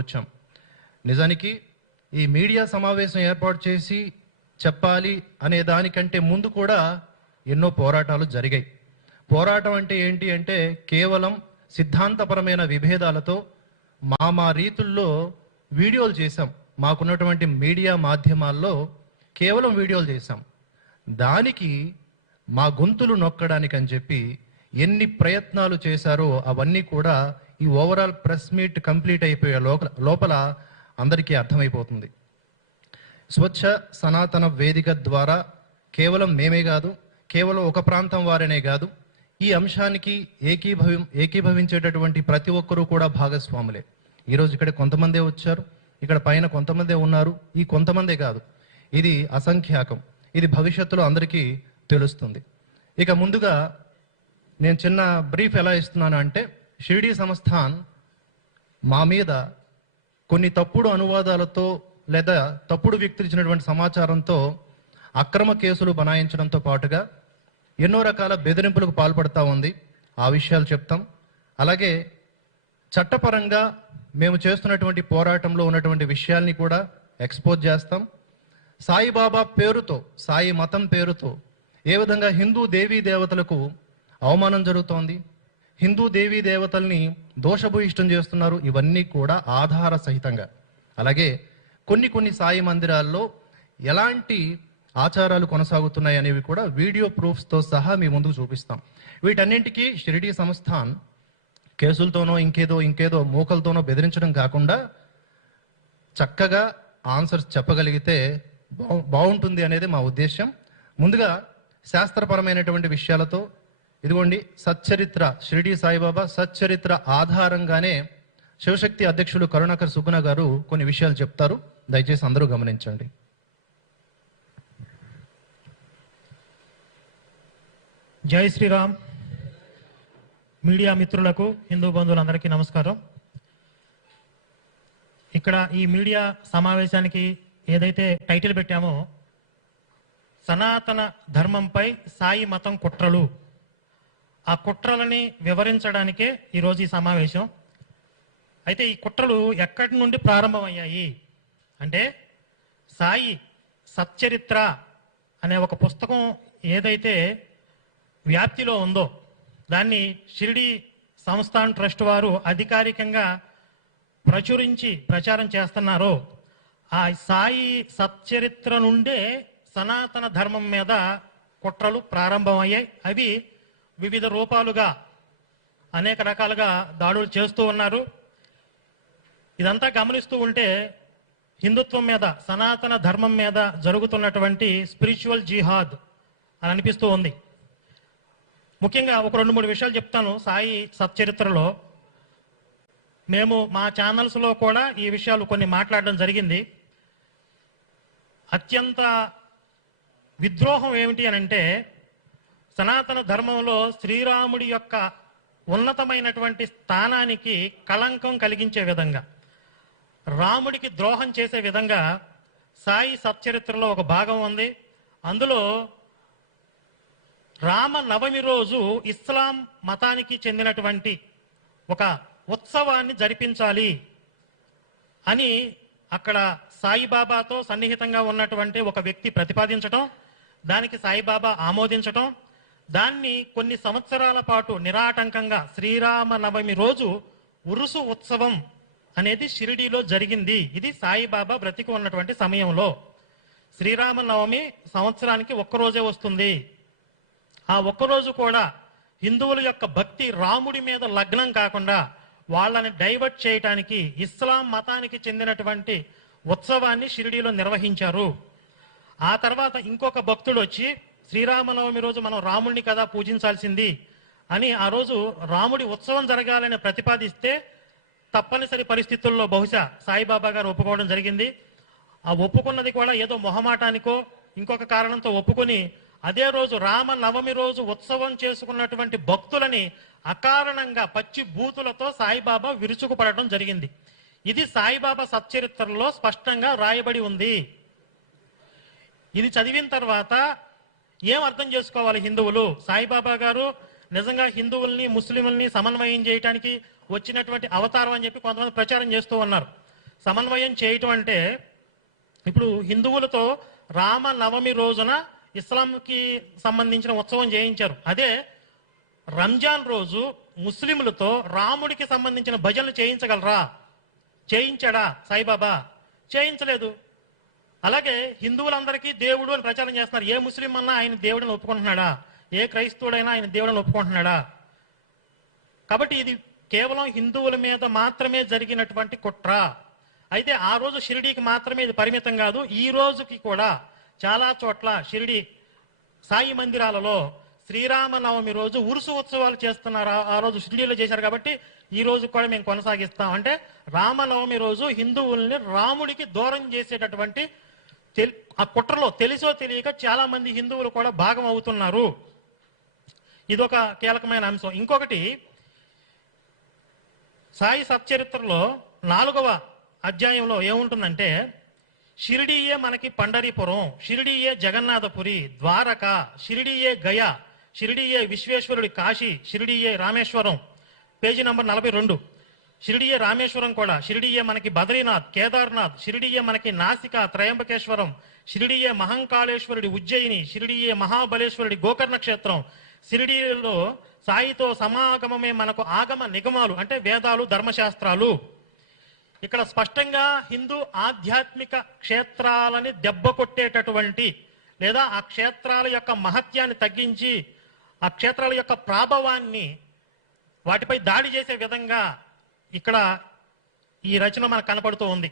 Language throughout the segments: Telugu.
వచ్చాం. నిజానికి ఈ మీడియా సమావేశం ఏర్పాటు చేసి చెప్పాలి అనే దానికంటే ముందు కూడా ఎన్నో పోరాటాలు జరిగాయి. పోరాటం అంటే ఏంటి అంటే కేవలం సిద్ధాంతపరమైన విభేదాలతో మా రీతుల్లో వీడియోలు చేశాం. మాకున్నటువంటి మీడియా మాధ్యమాల్లో కేవలం వీడియోలు చేశాం. దానికి మా గొంతులు నొక్కడానికి అని చెప్పి ఎన్ని ప్రయత్నాలు చేశారో అవన్నీ కూడా ఈ ఓవరాల్ ప్రెస్ మీట్ కంప్లీట్ అయిపోయే లోపల అందరికీ అర్థమైపోతుంది. స్వచ్ఛ సనాతన వేదిక ద్వారా కేవలం మేమే కాదు, కేవలం ఒక ప్రాంతం వారనే కాదు, ఈ అంశానికి ఏకీభవించేటటువంటి ప్రతి ఒక్కరూ కూడా భాగస్వాములే. ఈరోజు ఇక్కడ కొంతమందే వచ్చారు, ఇక్కడ పైన కొంతమందే ఉన్నారు. ఈ కొంతమందే కాదు, ఇది అసంఖ్యాకం. ఇది భవిష్యత్తులో అందరికీ తెలుస్తుంది. ఇక ముందుగా నేను చిన్న బ్రీఫ్ ఎలా ఇస్తున్నాను అంటే, షిరిడీ సంస్థాన్ మా మీద కొన్ని తప్పుడు అనువాదాలతో లేదా తప్పుడు వ్యక్తులు ఇచ్చినటువంటి సమాచారంతో అక్రమ కేసులు బనాయించడంతో పాటుగా ఎన్నో రకాల బెదిరింపులకు పాల్పడతా ఉంది. ఆ విషయాలు చెప్తాం. అలాగే చట్టపరంగా మేము చేస్తున్నటువంటి పోరాటంలో ఉన్నటువంటి విషయాల్ని కూడా ఎక్స్పోజ్ చేస్తాం. సాయిబాబా పేరుతో, సాయి మతం పేరుతో ఏ విధంగా హిందూ దేవీ దేవతలకు అవమానం జరుగుతోంది, హిందూ దేవీ దేవతల్ని దోషభూయిష్టం చేస్తున్నారు, ఇవన్నీ కూడా ఆధార సహితంగా. అలాగే కొన్ని సాయి మందిరాల్లో ఎలాంటి ఆచారాలు కొనసాగుతున్నాయి అనేవి కూడా వీడియో ప్రూఫ్స్తో సహా మీ ముందుకు చూపిస్తాం. వీటన్నింటికీ షిరిడీ సంస్థాన్ కేసులతోనో ఇంకేదో మూకలతోనో బెదిరించడం కాకుండా చక్కగా ఆన్సర్స్ చెప్పగలిగితే బాగుంటుంది అనేది మా ఉద్దేశం. ముందుగా శాస్త్రపరమైనటువంటి విషయాలతో ఇదిగోండి సచ్చరిత్ర, షిరిడీ సాయిబాబా సచ్చరిత్ర ఆధారంగానే శివశక్తి అధ్యక్షులు కరుణాకర్ సుగుణ గారు కొన్ని విషయాలు చెప్తారు. దయచేసి అందరూ గమనించండి. జై శ్రీరామ్. మీడియా మిత్రులకు, హిందూ బంధువులందరికీ నమస్కారం. ఇక్కడ ఈ మీడియా సమావేశానికి ఏదైతే టైటిల్ పెట్టామో, సనాతన ధర్మంపై సాయి మతం కుట్రలు, ఆ కుట్రలని వివరించడానికే ఈరోజు ఈ సమావేశం. అయితే ఈ కుట్రలు ఎక్కడి నుండి ప్రారంభమయ్యాయి అంటే, సాయి సచ్చరిత్ర అనే ఒక పుస్తకం ఏదైతే వ్యాప్తిలో ఉందో దాన్ని షిరిడీ సంస్థాన్ ట్రస్ట్ వారు అధికారికంగా ప్రచారం చేస్తున్నారో, ఆ సాయి సచ్చరిత్ర నుండే సనాతన ధర్మం మీద కుట్రలు ప్రారంభమయ్యాయి. అవి వివిధ రూపాలుగా అనేక రకాలుగా దాడులు చేస్తూ ఉన్నారు. ఇదంతా గమనిస్తూ ఉంటే హిందుత్వం మీద, సనాతన ధర్మం మీద జరుగుతున్నటువంటి స్పిరిచువల్ జిహాద్ అని అనిపిస్తూ ఉంది. ముఖ్యంగా ఒక 2-3 విషయాలు చెప్తాను. సాయి సచ్చరిత్రలో మేము మా ఛానల్స్లో కూడా ఈ విషయాలు కొన్ని మాట్లాడడం జరిగింది. అత్యంత విద్రోహం ఏమిటి అని అంటే, సనాతన ధర్మంలో శ్రీరాముడి యొక్క ఉన్నతమైనటువంటి స్థానానికి కళంకం కలిగించే విధంగా, రాముడికి ద్రోహం చేసే విధంగా సాయి సచ్చరిత్రలో ఒక భాగం ఉంది. అందులో రామ నవమి రోజు ఇస్లాం మతానికి చెందినటువంటి ఒక ఉత్సవాన్ని జరిపించాలి అని అక్కడ సాయిబాబాతో సన్నిహితంగా ఉన్నటువంటి ఒక వ్యక్తి ప్రతిపాదించటం, దానికి సాయిబాబా ఆమోదించటం, దాన్ని కొన్ని సంవత్సరాల పాటు నిరాటంకంగా శ్రీరామ నవమి రోజు ఉరుసు ఉత్సవం అనేది షిరిడీలో జరిగింది. ఇది సాయిబాబా బ్రతికి ఉన్నటువంటి సమయంలో. శ్రీరామ నవమి సంవత్సరానికి ఒక్కరోజే వస్తుంది. ఆ ఒక్కరోజు కూడా హిందువుల యొక్క భక్తి రాముడి మీద లగ్నం కాకుండా వాళ్ళని డైవర్ట్ చేయటానికి ఇస్లాం మతానికి చెందినటువంటి ఉత్సవాన్ని షిరిడీలో నిర్వహించారు. ఆ తర్వాత ఇంకొక భక్తుడు వచ్చి, శ్రీరామనవమి రోజు మనం రాముడిని కదా పూజించాల్సింది అని ఆ రోజు రాముడి ఉత్సవం జరగాలని ప్రతిపాదిస్తే తప్పనిసరి పరిస్థితుల్లో బహుశా సాయిబాబా గారు ఒప్పుకోవడం జరిగింది. ఆ ఒప్పుకున్నది కూడా ఏదో మొహమాటానికో ఇంకొక కారణంతో ఒప్పుకొని అదే రోజు రామ నవమి రోజు ఉత్సవం చేసుకున్నటువంటి భక్తులని అకారణంగా పచ్చి బూతులతో సాయిబాబా విరుచుకుపడటం జరిగింది. ఇది సాయిబాబా సచ్చరిత్రలో స్పష్టంగా రాయబడి ఉంది. ఇది చదివిన తర్వాత ఏం అర్థం చేసుకోవాలి హిందువులు? సాయిబాబా గారు నిజంగా హిందువుల్ని ముస్లింల్ని సమన్వయం చేయడానికి వచ్చినటువంటి అవతారం అని చెప్పి కొంతమంది ప్రచారం చేస్తూ ఉన్నారు. సమన్వయం చేయటం అంటే ఇప్పుడు హిందువులతో రామనవమి రోజున ఇస్లాంకి సంబంధించిన ఉత్సవం చేయించారు. అదే రంజాన్ రోజు ముస్లింలతో రాముడికి సంబంధించిన భజనలు చేయించగలరా? చేయించాడా సాయిబాబా? చేయించలేదు. అలాగే హిందువులందరికీ దేవుడు అని ప్రచారం చేస్తున్నారు. ఏ ముస్లిం అన్నా ఆయన దేవుడిని ఒప్పుకుంటున్నాడా? ఏ క్రైస్తవుడైనా ఆయన దేవుడిని ఒప్పుకుంటున్నాడా? కాబట్టి ఇది కేవలం హిందువుల మీద మాత్రమే జరిగినటువంటి కుట్ర. అయితే ఆ రోజు షిరిడీకి మాత్రమే ఇది పరిమితం కాదు. ఈ రోజుకి కూడా చాలా చోట్ల షిరిడి సాయి మందిరాలలో శ్రీరామనవమి రోజు ఉరుసు ఉత్సవాలు చేస్తున్నారు. ఆ రోజు షిరిడీలో చేశారు కాబట్టి ఈ రోజు కూడా మేము కొనసాగిస్తాం. అంటే రామనవమి రోజు హిందువుల్ని రాముడికి దూరం చేసేటటువంటి ఆ కుట్రలో తెలుసో తెలియక చాలా మంది హిందువులు కూడా భాగం అవుతున్నారు. ఇదొక కీలకమైన అంశం. ఇంకొకటి, సాయి సచ్చరిత్రలో 4వ అధ్యాయంలో ఏముంటుందంటే, షిరిడీయే మనకి పండరీపురం, షిరిడీయే జగన్నాథపురి, ద్వారక, షిరిడీయే గయా, షిరిడీయే విశ్వేశ్వరుడి కాశీ, షిరిడీయే రామేశ్వరం. Page number 42. షిరిడీయే రామేశ్వరం కూడా, షిరిడీయే మనకి బద్రీనాథ్, కేదార్నాథ్, షిరిడీయే మనకి నాసిక, త్రయంబకేశ్వరం, షిరిడీయే మహంకాళేశ్వరుడి ఉజ్జయిని, షిరిడీయే మహాబలేశ్వరుడి గోకర్ణ క్షేత్రం. షిరిడీలో సాయితో సమాగమమే మనకు ఆగమ నిగమాలు, అంటే వేదాలు, ధర్మశాస్త్రాలు. ఇక్కడ స్పష్టంగా హిందూ ఆధ్యాత్మిక క్షేత్రాలని దెబ్బ కొట్టేటటువంటి లేదా ఆ క్షేత్రాల యొక్క మహత్యాన్ని తగ్గించి ఆ క్షేత్రాల యొక్క ప్రాభవాన్ని వాటిపై దాడి చేసే విధంగా ఇక్కడ ఈ రచన మనకు కనపడుతూ ఉంది.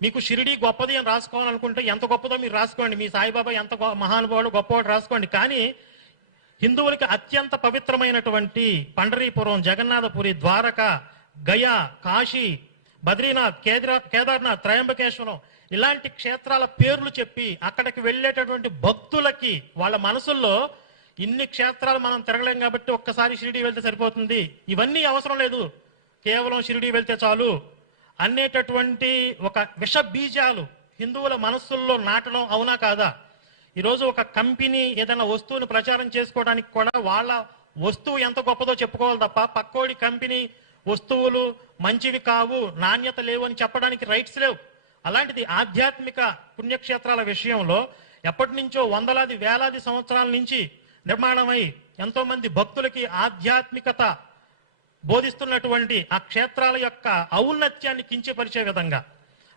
మీకు షిరిడి గొప్పది అని రాసుకోవాలనుకుంటే ఎంత గొప్పదో మీరు రాసుకోండి, మీ సాయిబాబా ఎంత మహానుభావుడు గొప్పవాడు రాసుకోండి. కానీ హిందువులకి అత్యంత పవిత్రమైనటువంటి పండరీపురం, జగన్నాథపురి, ద్వారక, గయా, కాశీ, బద్రీనాథ్, కేదార్నాథ్, త్రయంబకేశ్వరం ఇలాంటి క్షేత్రాల పేర్లు చెప్పి అక్కడికి వెళ్ళేటటువంటి భక్తులకి వాళ్ళ మనసుల్లో ఇన్ని క్షేత్రాలు మనం తిరగలేం కాబట్టి ఒక్కసారి షిరిడి వెళ్తే సరిపోతుంది, ఇవన్నీ అవసరం లేదు, కేవలం షిరిడి వెళ్తే చాలు అనేటటువంటి ఒక విష బీజాలు హిందువుల మనస్సుల్లో నాటడం అవునా కాదా? ఈరోజు ఒక కంపెనీ ఏదైనా వస్తువుని ప్రచారం చేసుకోవడానికి కూడా వాళ్ళ వస్తువు ఎంత గొప్పదో చెప్పుకోవాలి తప్ప పక్కోడి కంపెనీ వస్తువులు మంచివి కావు, నాణ్యత లేవు అని చెప్పడానికి రైట్స్ లేవు. అలాంటిది ఆధ్యాత్మిక పుణ్యక్షేత్రాల విషయంలో ఎప్పటి నుంచో వందలాది వేలాది సంవత్సరాల నుంచి నిర్మాణమై ఎంతో మంది భక్తులకి ఆధ్యాత్మికత బోధిస్తున్నటువంటి ఆ క్షేత్రాల యొక్క ఔన్నత్యాన్ని కించపరిచే విధంగా,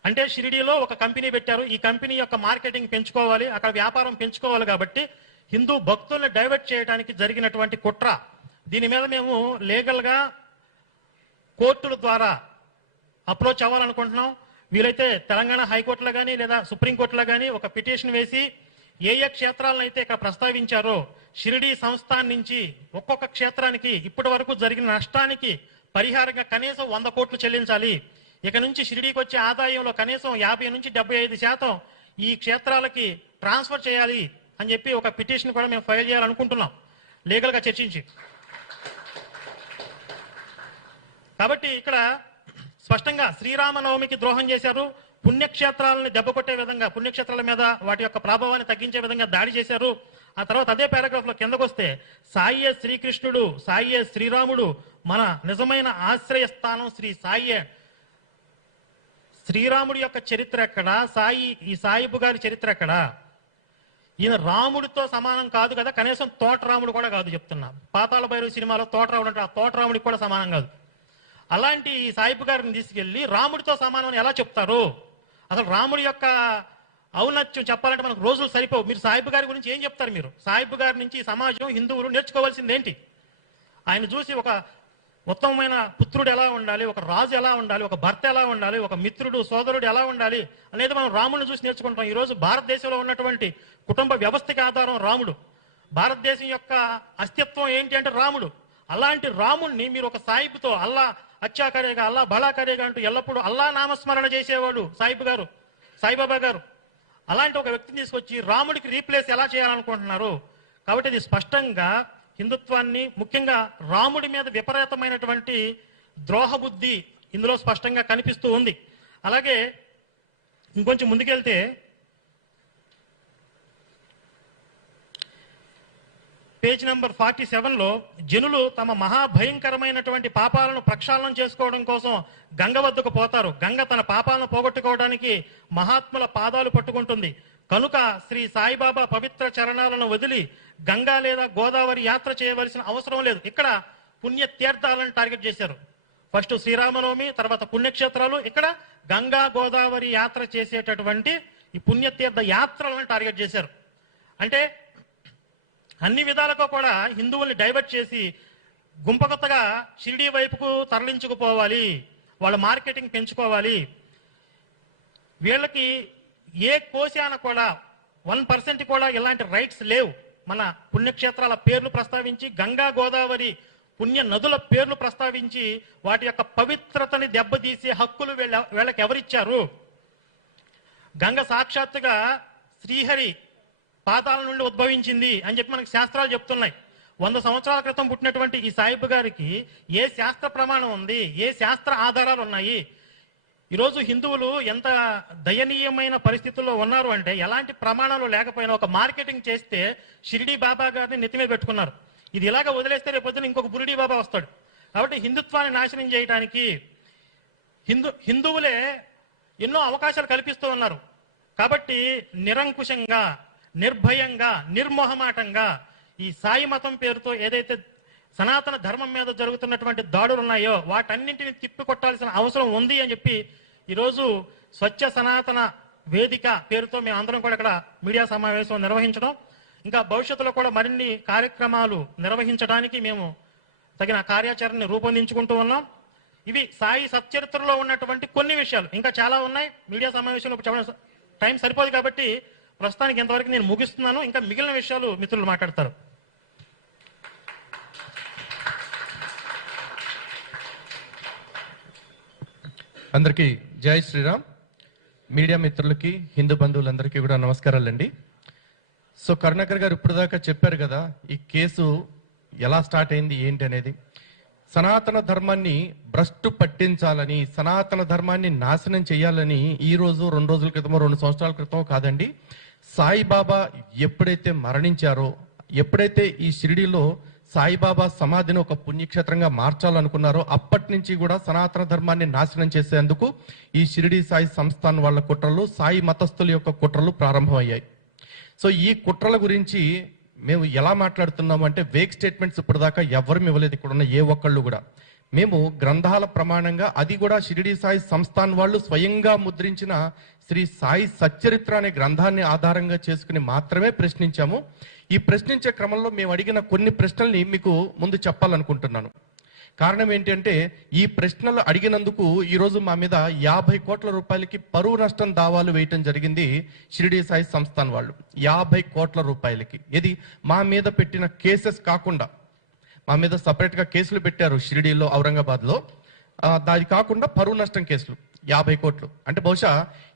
అంటే షిరిడీలో ఒక కంపెనీ పెట్టారు, ఈ కంపెనీ యొక్క మార్కెటింగ్ పెంచుకోవాలి, అక్కడ వ్యాపారం పెంచుకోవాలి కాబట్టి హిందూ భక్తుల్ని డైవర్ట్ చేయడానికి జరిగినటువంటి కుట్ర. దీని మీద మేము లీగల్గా కోర్టుల ద్వారా అప్రోచ్ అవ్వాలనుకుంటున్నాం. వీలైతే తెలంగాణ హైకోర్టులో కానీ లేదా సుప్రీంకోర్టులో కానీ ఒక పిటిషన్ వేసి ఏ క్షేత్రాలను అయితే ఇక్కడ ప్రస్తావించారో షిరిడీ సంస్థాన్ నుంచి ఒక్కొక్క క్షేత్రానికి ఇప్పటి వరకు జరిగిన నష్టానికి పరిహారంగా కనీసం 100 కోట్లు చెల్లించాలి. ఇక నుంచి షిరిడీకి వచ్చే ఆదాయంలో కనీసం 50 నుంచి 75% ఈ క్షేత్రాలకి ట్రాన్స్ఫర్ చేయాలి అని చెప్పి ఒక పిటిషన్ కూడా మేము ఫైల్ చేయాలనుకుంటున్నాం లీగల్గా చర్చించి. కాబట్టి ఇక్కడ స్పష్టంగా శ్రీరామనవమికి ద్రోహం చేశారు, పుణ్యక్షేత్రాలను దెబ్బకొట్టే విధంగా, పుణ్యక్షేత్రాల మీద వాటి యొక్క ప్రభావాన్ని తగ్గించే విధంగా దాడి చేశారు. ఆ తర్వాత అదే పారాగ్రాఫ్ లో కిందకు వస్తే, సాయే శ్రీకృష్ణుడు, సాయే శ్రీరాముడు, మన నిజమైన ఆశ్రయ స్థానం శ్రీ సాయే. శ్రీరాముడి యొక్క చరిత్ర ఎక్కడా? ఈ సాయిబు గారి చరిత్ర ఎక్కడా? ఈయన రాముడితో సమానం కాదు కదా, కనీసం తోటరాముడు కూడా కాదు చెప్తున్నా. పాతాళ భైరవి సినిమాలో తోటరాముడు అంటే ఆ తోటరాముడికి కూడా సమానం కాదు. అలాంటి ఈ సాయిబు గారిని తీసుకెళ్లి రాముడితో సమానం ఎలా చెప్తారు? అసలు రాముడి యొక్క ఔన్నత్యం చెప్పాలంటే మనకు రోజులు సరిపోవు. మీరు సాయిబు గారి గురించి ఏం చెప్తారు? మీరు సాయిబు గారి నుంచి సమాజం, హిందువులు నేర్చుకోవాల్సింది ఏంటి? ఆయన చూసి ఒక ఉత్తమమైన పుత్రుడు ఎలా ఉండాలి, ఒక రాజు ఎలా ఉండాలి, ఒక భర్త ఎలా ఉండాలి, ఒక మిత్రుడు సోదరుడు ఎలా ఉండాలి అనేది మనం రాముడిని చూసి నేర్చుకుంటాం. ఈరోజు భారతదేశంలో ఉన్నటువంటి కుటుంబ వ్యవస్థకి ఆధారం రాముడు. భారతదేశం యొక్క అస్తిత్వం ఏంటి అంటే రాముడు. అలాంటి రాముడిని మీరు ఒక సాయిబుతో అల్లా అచ్చా కరేగా, అల్లా బలా కరేగా అంటూ ఎల్లప్పుడూ అల్లా నామస్మరణ చేసేవాడు సాయిబు గారు, సాయిబాబా గారు. అలాంటి ఒక వ్యక్తిని తీసుకొచ్చి రాముడికి రీప్లేస్ ఎలా చేయాలనుకుంటున్నారు? కాబట్టి ఇది స్పష్టంగా హిందుత్వాన్ని, ముఖ్యంగా రాముడి మీద విపరీతమైనటువంటి ద్రోహబుద్ధి ఇందులో స్పష్టంగా కనిపిస్తూ ఉంది. అలాగే ఇంకొంచెం ముందుకెళ్తే పేజ్ నెంబర్ 47లో జనులు తమ మహాభయంకరమైనటువంటి పాపాలను ప్రక్షాళన చేసుకోవడం కోసం గంగ వద్దకు పోతారు. గంగ తన పాపాలను పోగొట్టుకోవడానికి మహాత్ముల పాదాలు పట్టుకుంటుంది. కనుక శ్రీ సాయిబాబా పవిత్ర చరణాలను వదిలి గంగా లేదా గోదావరి యాత్ర చేయవలసిన అవసరం లేదు. ఇక్కడ పుణ్య తీర్థాలను టార్గెట్ చేశారు. ఫస్ట్ శ్రీరామనవమి, తర్వాత పుణ్యక్షేత్రాలు, ఇక్కడ గంగా గోదావరి యాత్ర చేసేటటువంటి ఈ పుణ్యతీర్థ యాత్రలను టార్గెట్ చేశారు. అంటే అన్ని విధాలుగా కూడా హిందువుల్ని డైవర్ట్ చేసి గుంపకొత్తగా షిరిడీ వైపుకు తరలించుకుపోవాలి, వాళ్ళ మార్కెటింగ్ పెంచుకోవాలి. వీళ్ళకి ఏ కోశాన కూడా 1% కూడా ఇలాంటి రైట్స్ లేవు. మన పుణ్యక్షేత్రాల పేర్లు ప్రస్తావించి, గంగా గోదావరి పుణ్య నదుల పేర్లు ప్రస్తావించి వాటి యొక్క పవిత్రతని దెబ్బతీసే హక్కులు వీళ్ళకి ఎవరిచ్చారు? గంగ సాక్షాత్తుగా శ్రీహరి పాదాల నుండి ఉద్భవించింది అని చెప్పి మనకి శాస్త్రాలు చెప్తున్నాయి. 100 సంవత్సరాల క్రితం పుట్టినటువంటి ఈ సాయిబు గారికి ఏ శాస్త్ర ప్రమాణం ఉంది, ఏ శాస్త్ర ఆధారాలు ఉన్నాయి? ఈరోజు హిందువులు ఎంత దయనీయమైన పరిస్థితుల్లో ఉన్నారు అంటే, ఎలాంటి ప్రమాణాలు లేకపోయినా ఒక మార్కెటింగ్ చేస్తే షిరిడీ బాబా గారిని నెత్తిమీద పెట్టుకున్నారు. ఇది ఇలాగ వదిలేస్తే రేపొద్దున ఇంకొక బురిడీ బాబా వస్తాడు. కాబట్టి హిందుత్వాన్ని నాశనం చేయడానికి హిందువులే ఎన్నో అవకాశాలు కల్పిస్తూ ఉన్నారు. కాబట్టి నిరంకుశంగా, నిర్భయంగా, నిర్మోహమాటంగా ఈ సాయి మతం పేరుతో ఏదైతే సనాతన ధర్మం మీద జరుగుతున్నటువంటి దాడులు ఉన్నాయో వాటన్నింటిని తిప్పికొట్టాల్సిన అవసరం ఉంది అని చెప్పి ఈరోజు స్వచ్ఛ సనాతన వేదిక పేరుతో మేము అందరం కూడా ఇక్కడ మీడియా సమావేశం నిర్వహించడం, ఇంకా భవిష్యత్తులో కూడా మరిన్ని కార్యక్రమాలు నిర్వహించడానికి మేము తగిన కార్యాచరణని రూపొందించుకుంటూ ఉన్నాం. ఇవి సాయి సచ్చరిత్రలో ఉన్నటువంటి కొన్ని విషయాలు. ఇంకా చాలా ఉన్నాయి. మీడియా సమావేశంలో చెప్పడం టైం సరిపోదు కాబట్టి ప్రస్తుతానికి ఇంతవరకు నేను ముగిస్తున్నాను. ఇంకా మిగిలిన విషయాలు మిత్రులు మాట్లాడతారు. అందరికీ జై శ్రీరామ్. మీడియా మిత్రులకి, హిందూ బంధువులందరికీ కూడా నమస్కారాలండి. సో కరుణాకర్ గారు ఇప్పుడు దాకా చెప్పారు కదా ఈ కేసు ఎలా స్టార్ట్ అయింది ఏంటి అనేది. సనాతన ధర్మాన్ని భ్రష్టు పట్టించాలని, సనాతన ధర్మాన్ని నాశనం చేయాలని ఈ రోజు 2 రోజుల క్రితమో 2 సంవత్సరాల క్రితమో కాదండి, సాయిబాబా ఎప్పుడైతే మరణించారో, ఎప్పుడైతే ఈ షిరిడీలో సాయిబాబా సమాధిని ఒక పుణ్యక్షేత్రంగా మార్చాలనుకున్నారో అప్పటి నుంచి కూడా సనాతన ధర్మాన్ని నాశనం చేసేందుకు ఈ షిరిడీ సాయి సంస్థాన్ వాళ్ళ కుట్రలు, సాయి మతస్థుల యొక్క కుట్రలు ప్రారంభమయ్యాయి. సో ఈ కుట్రల గురించి మేము ఎలా మాట్లాడుతున్నాము అంటే, వేక్ స్టేట్మెంట్స్ ఇప్పటిదాకా ఎవరు ఇవ్వలేదు ఇక్కడ ఉన్న ఏ ఒక్కళ్ళు కూడా. మేము గ్రంథాల ప్రమాణంగా, అది కూడా షిరిడీ సాయి సంస్థాన్ వాళ్ళు స్వయంగా ముద్రించిన శ్రీ సాయి సచ్చరిత్ర అనే గ్రంథాన్ని ఆధారంగా చేసుకుని మాత్రమే ప్రశ్నించాము. ఈ ప్రశ్నించే క్రమంలో మేము అడిగిన కొన్ని ప్రశ్నల్ని మీకు ముందు చెప్పాలనుకుంటున్నాను. కారణం ఏంటంటే, ఈ ప్రశ్నలు అడిగినందుకు ఈరోజు మా మీద 50 కోట్ల రూపాయలకి పరువు నష్టం దావాలు వేయటం జరిగింది షిరిడీ సాయి సంస్థాన్ వాళ్ళు. 50 కోట్ల రూపాయలకి. ఇది మా మీద పెట్టిన కేసెస్ కాకుండా, మా మీద సపరేట్ గా కేసులు పెట్టారు షిరిడీలో, ఔరంగాబాద్ లో. దాని కాకుండా పరువు నష్టం కేసులు 50 కోట్లు. అంటే బహుశా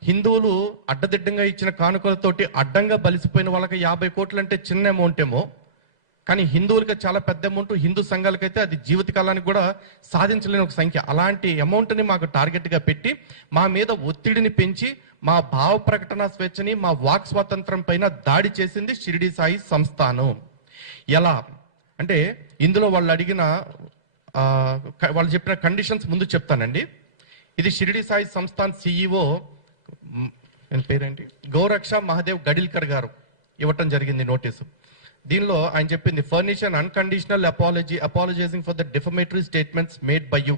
హిందువులు అడ్డదిడ్డంగా ఇచ్చిన కానుకలతోటి అడ్డంగా బలిసిపోయిన వాళ్ళకి 50 కోట్లు అంటే చిన్న అమౌంట్ ఏమో, కానీ హిందువులకి చాలా పెద్ద అమౌంట్. హిందూ సంఘాలకైతే అది జీవితకాలానికి కూడా సాధించలేని ఒక సంఖ్య. అలాంటి అమౌంట్ని మాకు టార్గెట్ గా పెట్టి మా మీద ఒత్తిడిని పెంచి మా భావ ప్రకటన స్వేచ్ఛని, మా వాక్ స్వాతంత్రం పైన దాడి చేసింది షిరిడీ సాయి సంస్థానం. ఎలా అంటే, ఇందులో వాళ్ళు అడిగిన వాళ్ళు చెప్పిన కండిషన్స్ ముందు చెప్తానండి. ఇది షిరిడీ సాయి సంస్థాన్ సిఇఓ పేరేంటి, గౌరక్ష మహాదేవ్ గడిల్కర్ గారు ఇవ్వటం జరిగింది నోటీసు. దీనిలో ఆయన చెప్పింది, furnish an unconditional apology apologising for the defamatory statements made by you,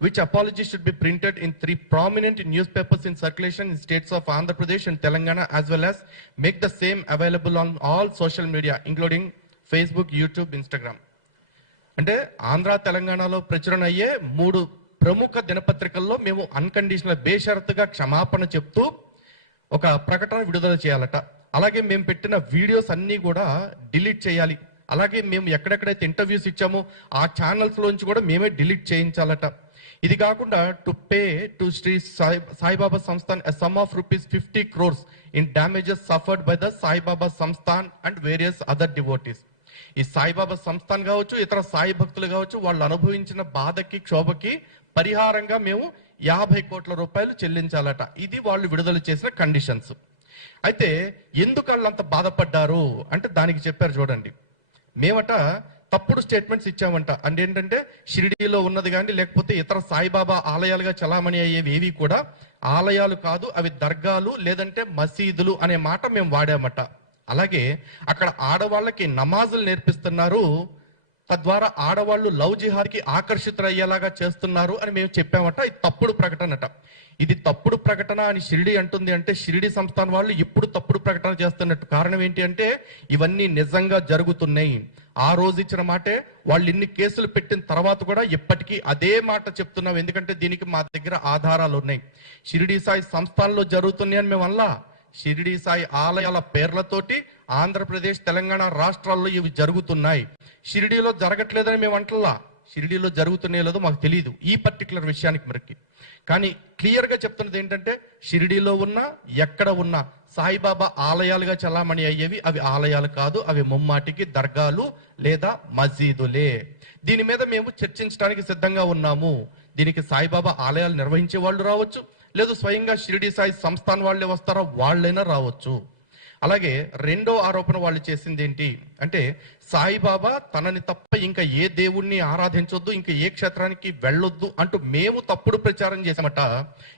which apology should be printed in 3 prominent newspapers in circulation in states of Andhra Pradesh and Telangana, as well as make the same available on all social media including Facebook, YouTube, Instagram. అంటే ఆంధ్ర తెలంగాణలో ప్రచురణ అయ్యే 3 ప్రముఖ దినపత్రికల్లో మేము అన్కండిషనల్ బేషరతుగా క్షమాపణ చెప్తూ ఒక ప్రకటన విడుదల చేయాలట. అలాగే మేము పెట్టిన వీడియోస్ అన్ని కూడా డిలీట్ చేయాలి. అలాగే మేము ఎక్కడెక్కడైతే ఇంటర్వ్యూస్ ఇచ్చామో ఆ ఛానల్స్ లోంచి కూడా మేమే డిలీట్ చేయించాలట. ఇది కాకుండా to pay to Shri Saibaba Sansthan a sum of ₹50 crores in damages suffered by the Saibaba Samsthan and various other devotees. ఈ సాయిబాబా సంస్థాన్ కావచ్చు, ఇతర సాయి భక్తులు కావచ్చు, వాళ్ళు అనుభవించిన బాధకి, క్షోభకి పరిహారంగా మేము 50 కోట్ల రూపాయలు చెల్లించాలట. ఇది వాళ్ళు విడుదల చేసిన కండిషన్స్. అయితే ఎందుకు వాళ్ళు అంత బాధపడ్డారు అంటే దానికి చెప్పారు చూడండి. మేమట తప్పుడు స్టేట్మెంట్స్ ఇచ్చామంట. అంటే ఏంటంటే షిరిడీలో ఉన్నది కానీ లేకపోతే ఇతర సాయిబాబా ఆలయాలుగా చలామణి అయ్యేవి ఏవి కూడా ఆలయాలు కాదు, అవి దర్గాలు లేదంటే మసీదులు అనే మాట మేము వాడామట. అలాగే అక్కడ ఆడవాళ్ళకి నమాజులు నేర్పిస్తున్నారు, తద్వారా ఆడవాళ్ళు లవ్ జిహాద్కి ఆకర్షితులయ్యేలాగా చేస్తున్నారు అని మేము చెప్పామట. ఇది తప్పుడు ప్రకటనట. ఇది తప్పుడు ప్రకటన అని షిరిడి అంటుంది అంటే షిరిడి సంస్థాన్ వాళ్ళు ఇప్పుడు తప్పుడు ప్రకటన చేస్తున్నట్టు. కారణం ఏంటి అంటే ఇవన్నీ నిజంగా జరుగుతున్నాయి. ఆ రోజు ఇచ్చిన మాటే వాళ్ళు ఇన్ని కేసులు పెట్టిన తర్వాత కూడా ఇప్పటికీ అదే మాట చెప్తున్నాం. ఎందుకంటే దీనికి మా దగ్గర ఆధారాలు ఉన్నాయి. షిరిడి సాయి సంస్థానంలో జరుగుతున్నాయి అని మేము అలా, షిరిడి సాయి ఆలయాల పేర్లతోటి ఆంధ్రప్రదేశ్ తెలంగాణ రాష్ట్రాల్లో ఇవి జరుగుతున్నాయి. షిరిడీలో జరగట్లేదని మేము అంటలా, షిరిడీలో జరుగుతున్నాయో లేదో మాకు తెలియదు ఈ పర్టికులర్ విషయానికి మరికి. కానీ క్లియర్ గా చెప్తున్నది ఏంటంటే షిరిడీలో ఉన్న ఎక్కడ ఉన్నా సాయిబాబా ఆలయాలుగా చలామణి అయ్యేవి అవి ఆలయాలు కాదు, అవి ముమ్మాటికి దర్గాలు లేదా మసీదులే. దీని మీద మేము చర్చించడానికి సిద్ధంగా ఉన్నాము. దీనికి సాయిబాబా ఆలయాలు నిర్వహించే వాళ్ళు రావచ్చు, లేదు స్వయంగా షిరిడి సాయి సంస్థాన్ వాళ్ళే వస్తారో వాళ్ళైనా రావచ్చు. అలాగే రెండో ఆరోపణ వాళ్ళు చేసింది ఏంటి అంటే సాయిబాబా తనని తప్ప ఇంకా ఏ దేవుణ్ణి ఆరాధించొద్దు, ఇంకా ఏ క్షేత్రానికి వెళ్ళొద్దు అంటూ మేము తప్పుడు ప్రచారం చేసామట.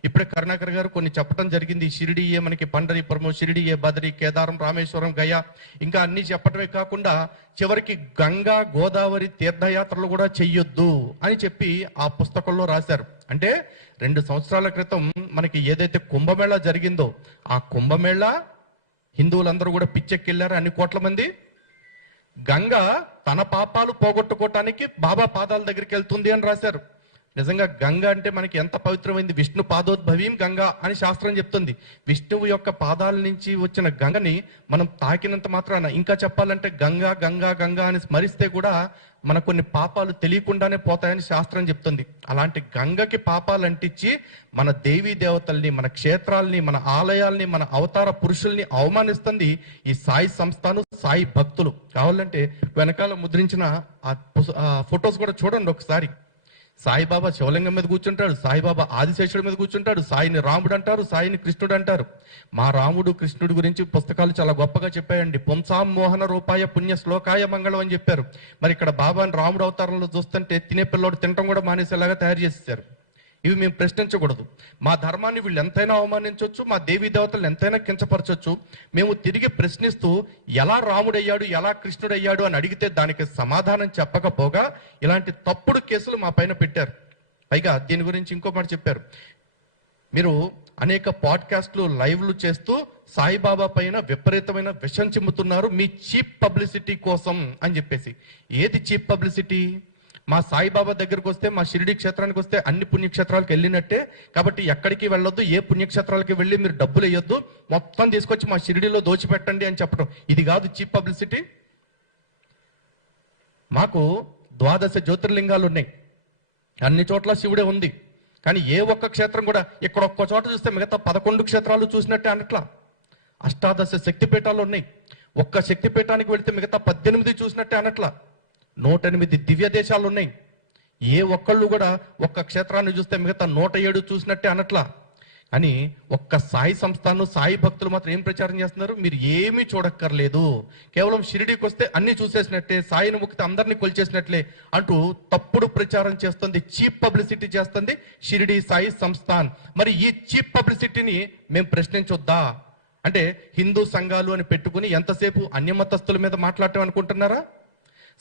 ఇప్పుడే కరుణాకర్ గారు కొన్ని చెప్పడం జరిగింది. షిరిడియే మనకి పండరీపురము, షిరిడియే బదరి, కేదారం, రామేశ్వరం, గయా, ఇంకా అన్ని చెప్పడమే కాకుండా చివరికి గంగా గోదావరి తీర్థయాత్రలు కూడా చెయ్యొద్దు అని చెప్పి ఆ పుస్తకంలో రాశారు. అంటే 2 సంవత్సరాల క్రితం మనకి ఏదైతే కుంభమేళా జరిగిందో ఆ కుంభమేళా హిందువులందరూ కూడా పిచ్చెక్కెళ్ళారు, అన్ని కోట్ల మంది. గంగ తన పాపాలు పోగొట్టుకోవటానికి బాబా పాదాల దగ్గరికి వెళ్తుంది అని రాశారు. నిజంగా గంగ అంటే మనకి ఎంత పవిత్రమైంది. విష్ణు పాదోద్భవీం గంగా అని శాస్త్రం చెప్తుంది. విష్ణువు యొక్క పాదాల నుంచి వచ్చిన గంగని మనం తాకినంత మాత్రాన, ఇంకా చెప్పాలంటే గంగా గంగా గంగా అని స్మరిస్తే కూడా మన కొన్ని పాపాలు తెలియకుండానే పోతాయని శాస్త్రం చెప్తుంది. అలాంటి గంగకి పాపాలు అంటించి మన దేవీ దేవతల్ని, మన క్షేత్రాల్ని, మన ఆలయాల్ని, మన అవతార పురుషుల్ని అవమానిస్తుంది ఈ సాయి సంస్థాను, సాయి భక్తులు. కావాలంటే వెనకాల ముద్రించిన ఆ ఫొటోస్ కూడా చూడండి ఒకసారి. సాయిబాబా శివలింగం మీద కూర్చుంటాడు, సాయిబాబా ఆదిశేషుడి మీద కూర్చుంటాడు, సాయిని రాముడు అంటారు, సాయిని కృష్ణుడు అంటారు. మా రాముడు కృష్ణుడి గురించి పుస్తకాలు చాలా గొప్పగా చెప్పాయండి. పుంసాం మోహన రూపాయ పుణ్య శ్లోకాయ మంగళం అని చెప్పారు. మరి ఇక్కడ బాబాని రాముడు అవతారంలో చూస్తుంటే తినే పిల్లోడు తినటం కూడా మానేసేలాగా తయారు చేసేసారు. ఇవి మేము ప్రశ్నించకూడదు. మా ధర్మాన్ని వీళ్ళు ఎంతైనా అవమానించవచ్చు, మా దేవీ దేవతలు ఎంతైనా కించపరచొచ్చు. మేము తిరిగి ప్రశ్నిస్తూ ఎలా రాముడయ్యాడు, ఎలా కృష్ణుడయ్యాడు అని అడిగితే దానికి సమాధానం చెప్పకపోగా ఇలాంటి తప్పుడు కేసులు మా పైన పెట్టారు. పైగా దీని గురించి ఇంకో మాట చెప్పారు. మీరు అనేక పాడ్కాస్ట్లు, లైవ్లు చేస్తూ సాయిబాబా పైన విపరీతమైన విషం చిమ్ముతున్నారు మీ చీప్ పబ్లిసిటీ కోసం అని చెప్పేసి. ఏది చీప్ పబ్లిసిటీ? మా సాయిబాబా దగ్గరకు వస్తే, మా షిరిడి క్షేత్రానికి వస్తే అన్ని పుణ్యక్షేత్రాలకు వెళ్ళినట్టే, కాబట్టి ఎక్కడికి వెళ్ళొద్దు, ఏ పుణ్యక్షేత్రాలకి వెళ్ళి మీరు డబ్బులు వేయొద్దు, మొత్తం తీసుకొచ్చి మా షిరిడిలో దోచిపెట్టండి అని చెప్పడం. ఇది కాదు చీప్ పబ్లిసిటీ. మాకు 12 జ్యోతిర్లింగాలు ఉన్నాయి, అన్ని చోట్ల శివుడే ఉంది. కానీ ఏ ఒక్క క్షేత్రం కూడా ఇక్కడ ఒక్క చోట చూస్తే మిగతా 11 క్షేత్రాలు చూసినట్టే అనట్లా. 18 శక్తిపీఠాలు ఉన్నాయి, ఒక్క శక్తిపీఠానికి వెళితే మిగతా 18 చూసినట్టే అనట్లా. 108 దివ్య దేశాలు ఉన్నాయి, ఏ ఒక్కళ్ళు కూడా ఒక్క క్షేత్రాన్ని చూస్తే మిగతా 107 చూసినట్టే అనట్లా. అని ఒక్క సాయి సంస్థాను, సాయి భక్తులు మాత్రం ఏం ప్రచారం చేస్తున్నారు? మీరు ఏమీ చూడక్కర్లేదు, కేవలం షిరిడీకి వస్తే అన్ని చూసేసినట్టే, సాయిని ముక్తి అందరినీ కొలిచేసినట్లే అంటూ తప్పుడు ప్రచారం చేస్తుంది, చీప్ పబ్లిసిటీ చేస్తుంది షిరిడి సాయి సంస్థాన్. మరి ఈ చీప్ పబ్లిసిటీని మేము ప్రశ్నించొద్దా? అంటే హిందూ సంఘాలు అని పెట్టుకుని ఎంతసేపు అన్యమతస్తుల మీద మాట్లాడటం అనుకుంటున్నారా?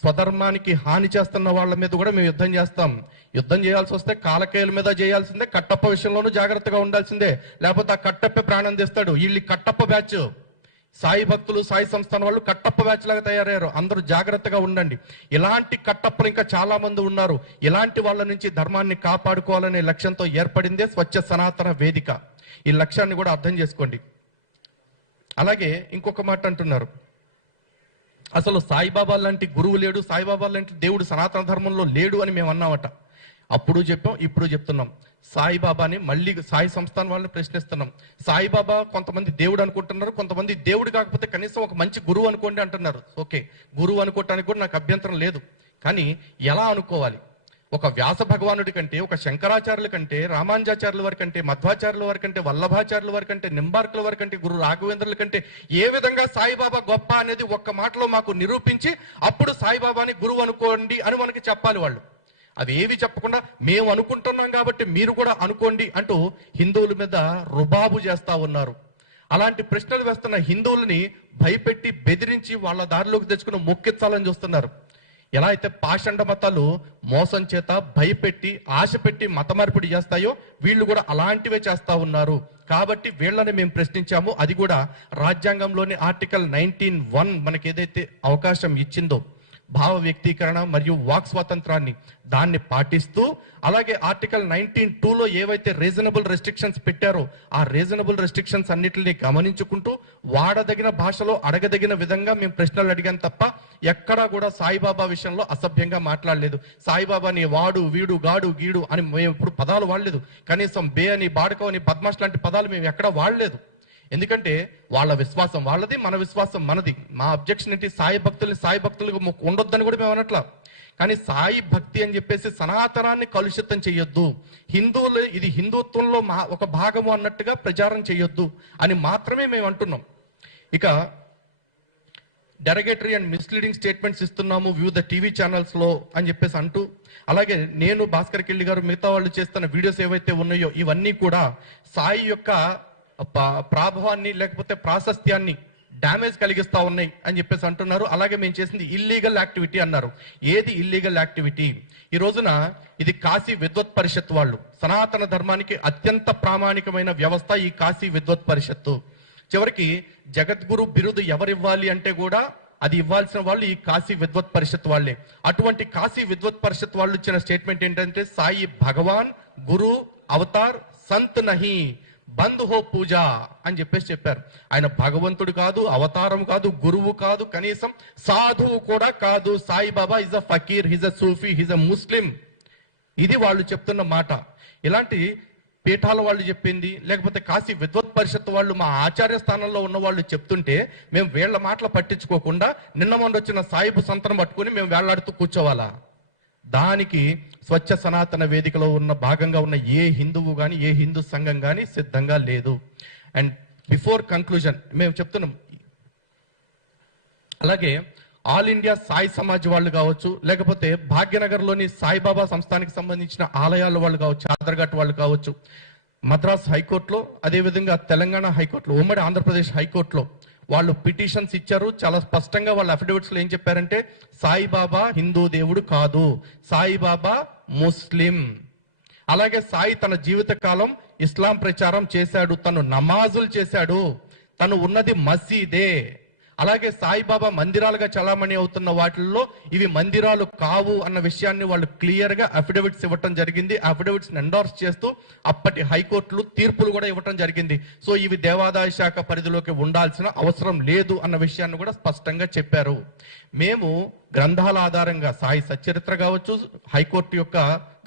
స్వధర్మానికి హాని చేస్తున్న వాళ్ళ మీద కూడా మేము యుద్ధం చేస్తాం. యుద్ధం చేయాల్సి వస్తే కాలకేయుల మీద చేయాల్సిందే, కట్టప్ప విషయంలోనూ జాగ్రత్తగా ఉండాల్సిందే, లేకపోతే ఆ కట్టప్పే ప్రాణం తెస్తాడు. వీళ్ళు కట్టప్ప బ్యాచ్, సాయి భక్తులు, సాయి సంస్థాన వాళ్ళు కట్టప్ప బ్యాచ్ లాగా తయారయ్యారు. అందరూ జాగ్రత్తగా ఉండండి. ఇలాంటి కట్టప్పలు ఇంకా చాలా మంది ఉన్నారు. ఇలాంటి వాళ్ళ నుంచి ధర్మాన్ని కాపాడుకోవాలనే లక్ష్యంతో ఏర్పడిందే స్వచ్ఛ సనాతన వేదిక. ఈ లక్ష్యాన్ని కూడా అర్థం చేసుకోండి. అలాగే ఇంకొక మాట అంటున్నారు, అసలు సాయిబాబా లాంటి గురువు లేడు, సాయిబాబా లాంటి దేవుడు సనాతన ధర్మంలో లేడు అని మేము అన్నామట. అప్పుడు చెప్పాం, ఇప్పుడు చెప్తున్నాం. సాయిబాబాని మళ్ళీ సాయి సంస్థాన్ వాళ్ళని ప్రశ్నిస్తున్నాం. సాయిబాబా కొంతమంది దేవుడు అనుకుంటున్నారు, కొంతమంది దేవుడు కాకపోతే కనీసం ఒక మంచి గురువు అనుకోండి అంటున్నారు. ఓకే, గురువు అనుకోవటానికి కూడా నాకు అభ్యంతరం లేదు. కానీ ఎలా అనుకోవాలి? ఒక వ్యాస భగవానుడి కంటే, ఒక శంకరాచార్యుల కంటే, రామానుజాచార్యుల వారి కంటే, మధ్వాచార్యుల వారి కంటే, వల్లభాచార్యుల వారి కంటే, నింబార్కుల వారి కంటే, గురు రాఘవేంద్రుల కంటే ఏ విధంగా సాయిబాబా గొప్ప అనేది ఒక్క మాటలో మాకు నిరూపించి అప్పుడు సాయిబాబాని గురువు అనుకోండి అని మనకి చెప్పాలి వాళ్ళు. అవి ఏవి చెప్పకుండా మేము అనుకుంటున్నాం కాబట్టి మీరు కూడా అనుకోండి అంటూ హిందువుల మీద రుబాబు చేస్తా ఉన్నారు. అలాంటి ప్రశ్నలు వేస్తున్న హిందువులని భయపెట్టి బెదిరించి వాళ్ళ దారిలోకి తెచ్చుకుని మొక్కించాలని చూస్తున్నారు. ఎలా అయితే పాషండ మతాలు మోసం చేత భయపెట్టి ఆశ పెట్టి మత మార్పిడి చేస్తాయో వీళ్ళు కూడా అలాంటివే చేస్తా ఉన్నారు. కాబట్టి వీళ్ళని మేము ప్రశ్నించాము. అది కూడా రాజ్యాంగంలోని ఆర్టికల్ 19(1) మనకి ఏదైతే అవకాశం ఇచ్చిందో భావ వ్యక్తీకరణ మరియు వాక్ స్వాతంత్రాన్ని దాన్ని పాటిస్తూ, అలాగే ఆర్టికల్ 19(2)లో ఏవైతే రీజనబుల్ రెస్ట్రిక్షన్స్ పెట్టారో ఆ రీజనబుల్ రెస్ట్రిక్షన్స్ అన్నిటిని గమనించుకుంటూ వాడదగిన భాషలో అడగదగిన విధంగా మేము ప్రశ్నలు అడిగాం తప్ప ఎక్కడా కూడా సాయిబాబా విషయంలో అసభ్యంగా మాట్లాడలేదు. సాయిబాబాని వాడు, వీడు, గాడు, గీడు అని మేము ఇప్పుడు పదాలు వాడలేదు. కనీసం బే అని, బాడకం అని, బద్మాష్ లాంటి పదాలు మేము ఎక్కడా వాడలేదు. ఎందుకంటే వాళ్ళ విశ్వాసం వాళ్ళది, మన విశ్వాసం మనది. మా అబ్జెక్షన్ ఏంటి, సాయి భక్తులకు ఉండొద్దని కూడా మేము అనట్లా. కానీ సాయి భక్తి అని చెప్పేసి సనాతనాన్ని కలుషితం చేయొద్దు, హిందువులు ఇది హిందుత్వంలో ఒక భాగము అన్నట్టుగా ప్రచారం చేయొద్దు అని మాత్రమే మేము అంటున్నాం. ఇక డెరగేటరీ అండ్ మిస్లీడింగ్ స్టేట్మెంట్స్ ఇస్తున్నాము వివిధ టీవీ ఛానల్స్ లో అని చెప్పేసి అంటూ, అలాగే నేను, భాస్కర్ కిల్లి గారు, మిగతా వాళ్ళు చేస్తున్న వీడియోస్ ఏవైతే ఉన్నాయో ఇవన్నీ కూడా సాయి యొక్క ప్రాభవాన్ని లేకపోతే ప్రాశస్త్యాన్ని డ్యామేజ్ కలిగిస్తా ఉన్నాయి అని చెప్పేసి అంటున్నారు. అలాగే మేము చేసింది ఇల్లీగల్ యాక్టివిటీ అన్నారు. ఏది ఇల్లీగల్ యాక్టివిటీ? ఈ రోజున ఇది కాశీ విద్వత్ పరిషత్ వాళ్ళు, సనాతన ధర్మానికి అత్యంత ప్రామాణికమైన వ్యవస్థ ఈ కాశీ విద్వత్ పరిషత్తు. చివరికి జగద్గురు బిరుదు ఎవరివ్వాలి అంటే కూడా అది ఇవ్వాల్సిన వాళ్ళు ఈ కాశీ విద్వత్ పరిషత్ వాళ్ళే. అటువంటి కాశీ విద్వత్ పరిషత్ వాళ్ళు ఇచ్చిన స్టేట్మెంట్ ఏంటంటే సాయి భగవాన్ గురు అవతార్ సంత్ నహి బంద్ హో పూజ అని చెప్పేసి చెప్పారు. ఆయన భగవంతుడు కాదు, అవతారం కాదు, గురువు కాదు, కనీసం సాధువు కూడా కాదు. Sai Baba is a fakir, he's a Sufi, he's a Muslim. ఇది వాళ్ళు చెప్తున్న మాట. ఇలాంటి పీఠాల వాళ్ళు చెప్పింది, లేకపోతే కాశీ విద్వత్ పరిషత్ వాళ్ళు మా ఆచార్య స్థానంలో ఉన్న వాళ్ళు చెప్తుంటే మేము వీళ్ళ మాటలు పట్టించుకోకుండా నిన్న మొన్న వచ్చిన సాయిబు సంతనం పట్టుకుని మేము వేళ్లాడుతూ కూర్చోవాలా? దానికి స్వచ్ఛ సనాతన వేదికలో ఉన్న భాగంగా ఉన్న ఏ హిందువు గాని, ఏ హిందూ సంఘం గాని సిద్ధంగా లేదు. అండ్ బిఫోర్ కంక్లూజన్ మేము చెప్తున్నాం, అలాగే ఆల్ ఇండియా సాయి సమాజ్ వాళ్ళు కావచ్చు, లేకపోతే భాగ్యనగర్లోని సాయిబాబా సంస్థానికి సంబంధించిన ఆలయాల వాళ్ళు కావచ్చు, ఆదర్ఘాట్ వాళ్ళు కావచ్చు, మద్రాస్ హైకోర్టులో, అదేవిధంగా తెలంగాణ హైకోర్టులో, ఉమ్మడి ఆంధ్రప్రదేశ్ హైకోర్టులో వాళ్ళు పిటిషన్స్ ఇచ్చారు. చాలా స్పష్టంగా వాళ్ళ అఫిడవిట్స్ లో ఏం చెప్పారంటే సాయిబాబా హిందూ దేవుడు కాదు, సాయిబాబా ముస్లిం. అలాగే సాయి తన జీవిత కాలం ఇస్లాం ప్రచారం చేశాడు, తను నమాజులు చేశాడు, తను ఉన్నది మసీదే. అలాగే సాయిబాబా మందిరాలుగా చలామణి అవుతున్న వాటిల్లో ఇవి మందిరాలు కావు అన్న విషయాన్ని వాళ్ళు క్లియర్ గా అఫిడవిట్స్ ఇవ్వటం జరిగింది. అఫిడవిట్స్ ఎండోర్స్ చేస్తూ అప్పటి హైకోర్టులు తీర్పులు కూడా ఇవ్వటం జరిగింది. సో ఇవి దేవాదాయ శాఖ పరిధిలోకి ఉండాల్సిన అవసరం లేదు అన్న విషయాన్ని కూడా స్పష్టంగా చెప్పారు. మేము గ్రంథాల ఆధారంగా సాయి సచ్చరిత్ర కావచ్చు, హైకోర్టు యొక్క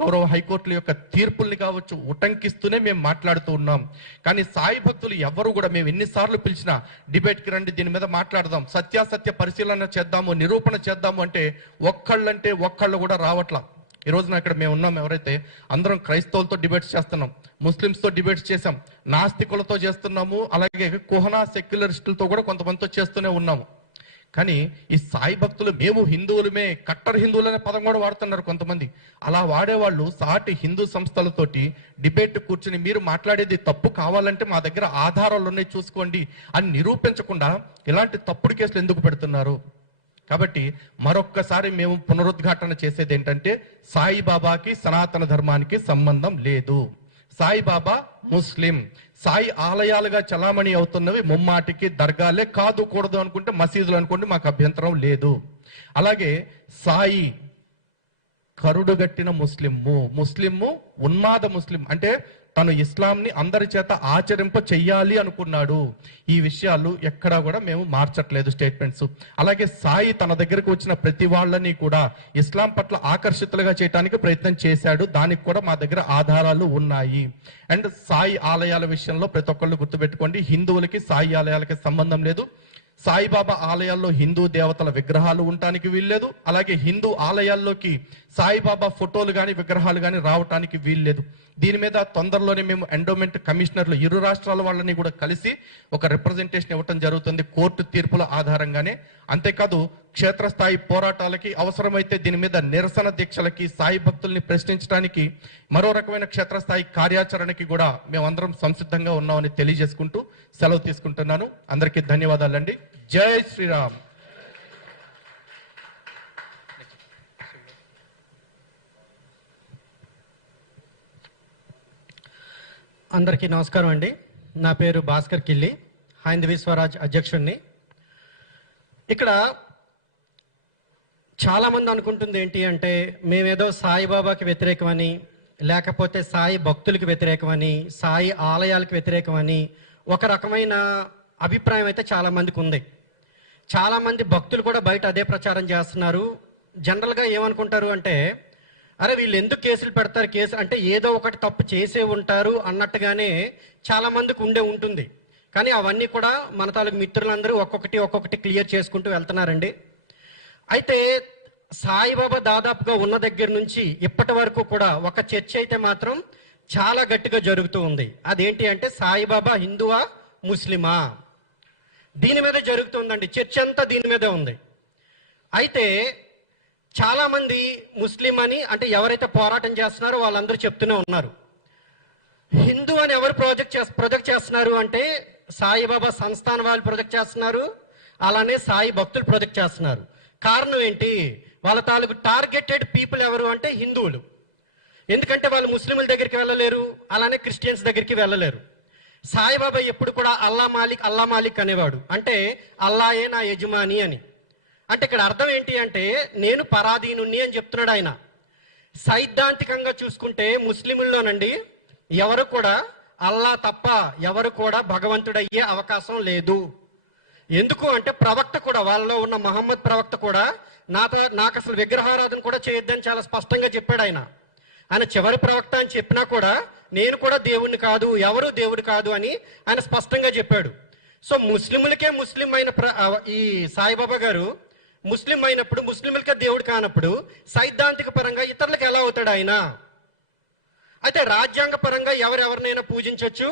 గౌరవ హైకోర్టుల యొక్క తీర్పుల్ని కావచ్చు ఉటంకిస్తూనే మేము మాట్లాడుతూ ఉన్నాం. కానీ సాయి భక్తులు ఎవరు కూడా మేము ఎన్నిసార్లు పిలిచినా డిబేట్కి రండి, దీని మీద మాట్లాడదాం, సత్యాసత్య పరిశీలన చేద్దాము, నిరూపణ చేద్దాము అంటే ఒక్కళ్ళు కూడా రావట్లా. ఈ రోజున ఇక్కడ మేము ఉన్నాం, ఎవరైతే అందరం క్రైస్తవులతో డిబేట్స్ చేస్తున్నాం, ముస్లిమ్స్ తో డిబేట్స్ చేసాం, నాస్తికులతో చేస్తున్నాము, అలాగే కుహనా సెక్యులరిస్టులతో కూడా కొంతమందితో చేస్తూనే ఉన్నాము. కానీ ఈ సాయి భక్తులు మేము హిందువులమే, కట్టర్ హిందువులనే పదం కూడా వాడుతున్నారు కొంతమంది. అలా వాడేవాళ్ళు సాటి హిందూ సంస్థలతోటి డిబేట్ కూర్చుని మీరు మాట్లాడేది తప్పు, కావాలంటే మా దగ్గర ఆధారాలు ఉన్నాయి చూసుకోండి అని నిరూపించకుండా ఇలాంటి తప్పుడు కేసులు ఎందుకు పెడుతున్నారు? కాబట్టి మరొక్కసారి మేము పునరుద్ఘాటన చేసేది ఏంటంటే సాయిబాబాకి సనాతన ధర్మానికి సంబంధం లేదు. సాయిబాబా ముస్లిం. సాయి ఆలయాలుగా చలామణి అవుతున్నవి ముమ్మాటికి దర్గాలే, కాదు కూడదు అనుకుంటే మసీదులు అనుకోండి, మాకు అభ్యంతరం లేదు. అలాగే సాయి కరుడుగట్టిన ముస్లిము ఉన్మాద ముస్లిం, అంటే తను ఇస్లాంని అందరి చేత ఆచరింప చెయ్యాలి అనుకున్నాడు. ఈ విషయాలు ఎక్కడా కూడా మేము మార్చట్లేదు స్టేట్మెంట్స్. అలాగే సాయి తన దగ్గరకు వచ్చిన ప్రతి వాళ్ళని కూడా ఇస్లాం పట్ల ఆకర్షితులుగా చేయడానికి ప్రయత్నం చేశాడు, దానికి కూడా మా దగ్గర ఆధారాలు ఉన్నాయి. అండ్ సాయి ఆలయాల విషయంలో ప్రతి ఒక్కళ్ళు గుర్తుపెట్టుకోండి, హిందువులకి సాయి ఆలయాలకి సంబంధం లేదు. సాయిబాబా ఆలయాల్లో హిందూ దేవతల విగ్రహాలు ఉండటానికి వీల్లేదు. అలాగే హిందూ ఆలయాల్లోకి సాయిబాబా ఫోటోలు కానీ విగ్రహాలు కానీ రావటానికి వీల్లేదు. దీని మీద తొందరలోనే మేము ఎండోమెంట్ కమిషనర్లు ఇరు రాష్ట్రాల వాళ్ళని కూడా కలిసి ఒక రిప్రజెంటేషన్ ఇవ్వటం జరుగుతుంది కోర్టు తీర్పుల ఆధారంగానే. అంతేకాదు క్షేత్రస్థాయి పోరాటాలకి, అవసరమైతే దీని మీద నిరసన దీక్షలకి, సాయి భక్తుల్ని ప్రశ్నించడానికి, మరో రకమైన క్షేత్రస్థాయి కార్యాచరణకి కూడా మేమందరం సంసిద్ధంగా ఉన్నామని తెలియజేసుకుంటూ సెలవు తీసుకుంటున్నాను. అందరికీ ధన్యవాదాలండి. జై శ్రీరామ్. అందరికీ నమస్కారం అండి. నా పేరు భాస్కర్ కిల్లి, హైందవీ స్వరాజ్ అధ్యక్షుడిని. ఇక్కడ చాలామంది అనుకుంటుంది ఏంటి అంటే మేమేదో సాయిబాబాకి వ్యతిరేకమని, లేకపోతే సాయి భక్తులకి వ్యతిరేకమని, సాయి ఆలయాలకు వ్యతిరేకమని ఒక రకమైన అభిప్రాయం అయితే చాలామందికి ఉంది. చాలామంది భక్తులు కూడా బయట అదే ప్రచారం చేస్తున్నారు. జనరల్గా ఏమనుకుంటారు అంటే, అరే వీళ్ళు ఎందుకు కేసులు పెడతారు, కేసు అంటే ఏదో ఒకటి తప్పు చేసే ఉంటారు అన్నట్టుగానే చాలా మందికి ఉంటుంది. కానీ అవన్నీ కూడా మన తాలూకు మిత్రులందరూ ఒక్కొక్కటి క్లియర్ చేసుకుంటూ వెళ్తున్నారండి. అయితే సాయిబాబా దాదాపుగా ఉన్న దగ్గర నుంచి ఇప్పటి వరకు కూడా ఒక చర్చ అయితే మాత్రం చాలా గట్టిగా జరుగుతూ ఉంది. అదేంటి అంటే సాయిబాబా హిందువా ముస్లిమా, దీని మీద జరుగుతుందండి. చర్చ అంతా దీని మీదే ఉంది. అయితే చాలా మంది ముస్లిం అని అంటే ఎవరైతే పోరాటం చేస్తున్నారో వాళ్ళందరూ చెప్తూనే ఉన్నారు. హిందూ అని ఎవరు ప్రొజెక్ట్ చేస్తున్నారు అంటే సాయిబాబా సంస్థానం వాళ్ళు ప్రొజెక్ట్ చేస్తున్నారు, అలానే సాయి భక్తులు ప్రొజెక్ట్ చేస్తున్నారు. కారణం ఏంటి? వాళ్ళ తాలూకు టార్గెటెడ్ పీపుల్ ఎవరు అంటే హిందువులు. ఎందుకంటే వాళ్ళు ముస్లింల దగ్గరికి వెళ్ళలేరు, అలానే క్రిస్టియన్స్ దగ్గరికి వెళ్ళలేరు. సాయిబాబా ఎప్పుడు కూడా అల్లా మాలిక్ అనేవాడు, అంటే అల్లాయే నా యజమాని అని. అంటే ఇక్కడ అర్థం ఏంటి అంటే నేను పరాధీనుణ్ణి అని చెప్తున్నాడు ఆయన. సైద్ధాంతికంగా చూసుకుంటే ముస్లింల్లోనండి ఎవరు కూడా అల్లా తప్ప ఎవరు కూడా భగవంతుడయ్యే అవకాశం లేదు. ఎందుకు అంటే ప్రవక్త కూడా, వాళ్ళలో ఉన్న మహమ్మద్ ప్రవక్త కూడా నాకు అసలు విగ్రహారాధన కూడా చేయొద్దని చాలా స్పష్టంగా చెప్పాడు ఆయన. ఆయన చివరి ప్రవక్త అని చెప్పినా కూడా నేను కూడా దేవుణ్ణి కాదు, ఎవరు దేవుడు కాదు అని ఆయన స్పష్టంగా చెప్పాడు. సో ముస్లింలకే ముస్లిం అయిన ఈ సాయిబాబా గారు ముస్లిం అయినప్పుడు, ముస్లింలకే దేవుడు కానప్పుడు సైద్ధాంతిక పరంగా ఇతరులకు ఎలా అవుతాడు ఆయన? అయితే రాజ్యాంగ పరంగా ఎవరెవరినైనా పూజించవచ్చు,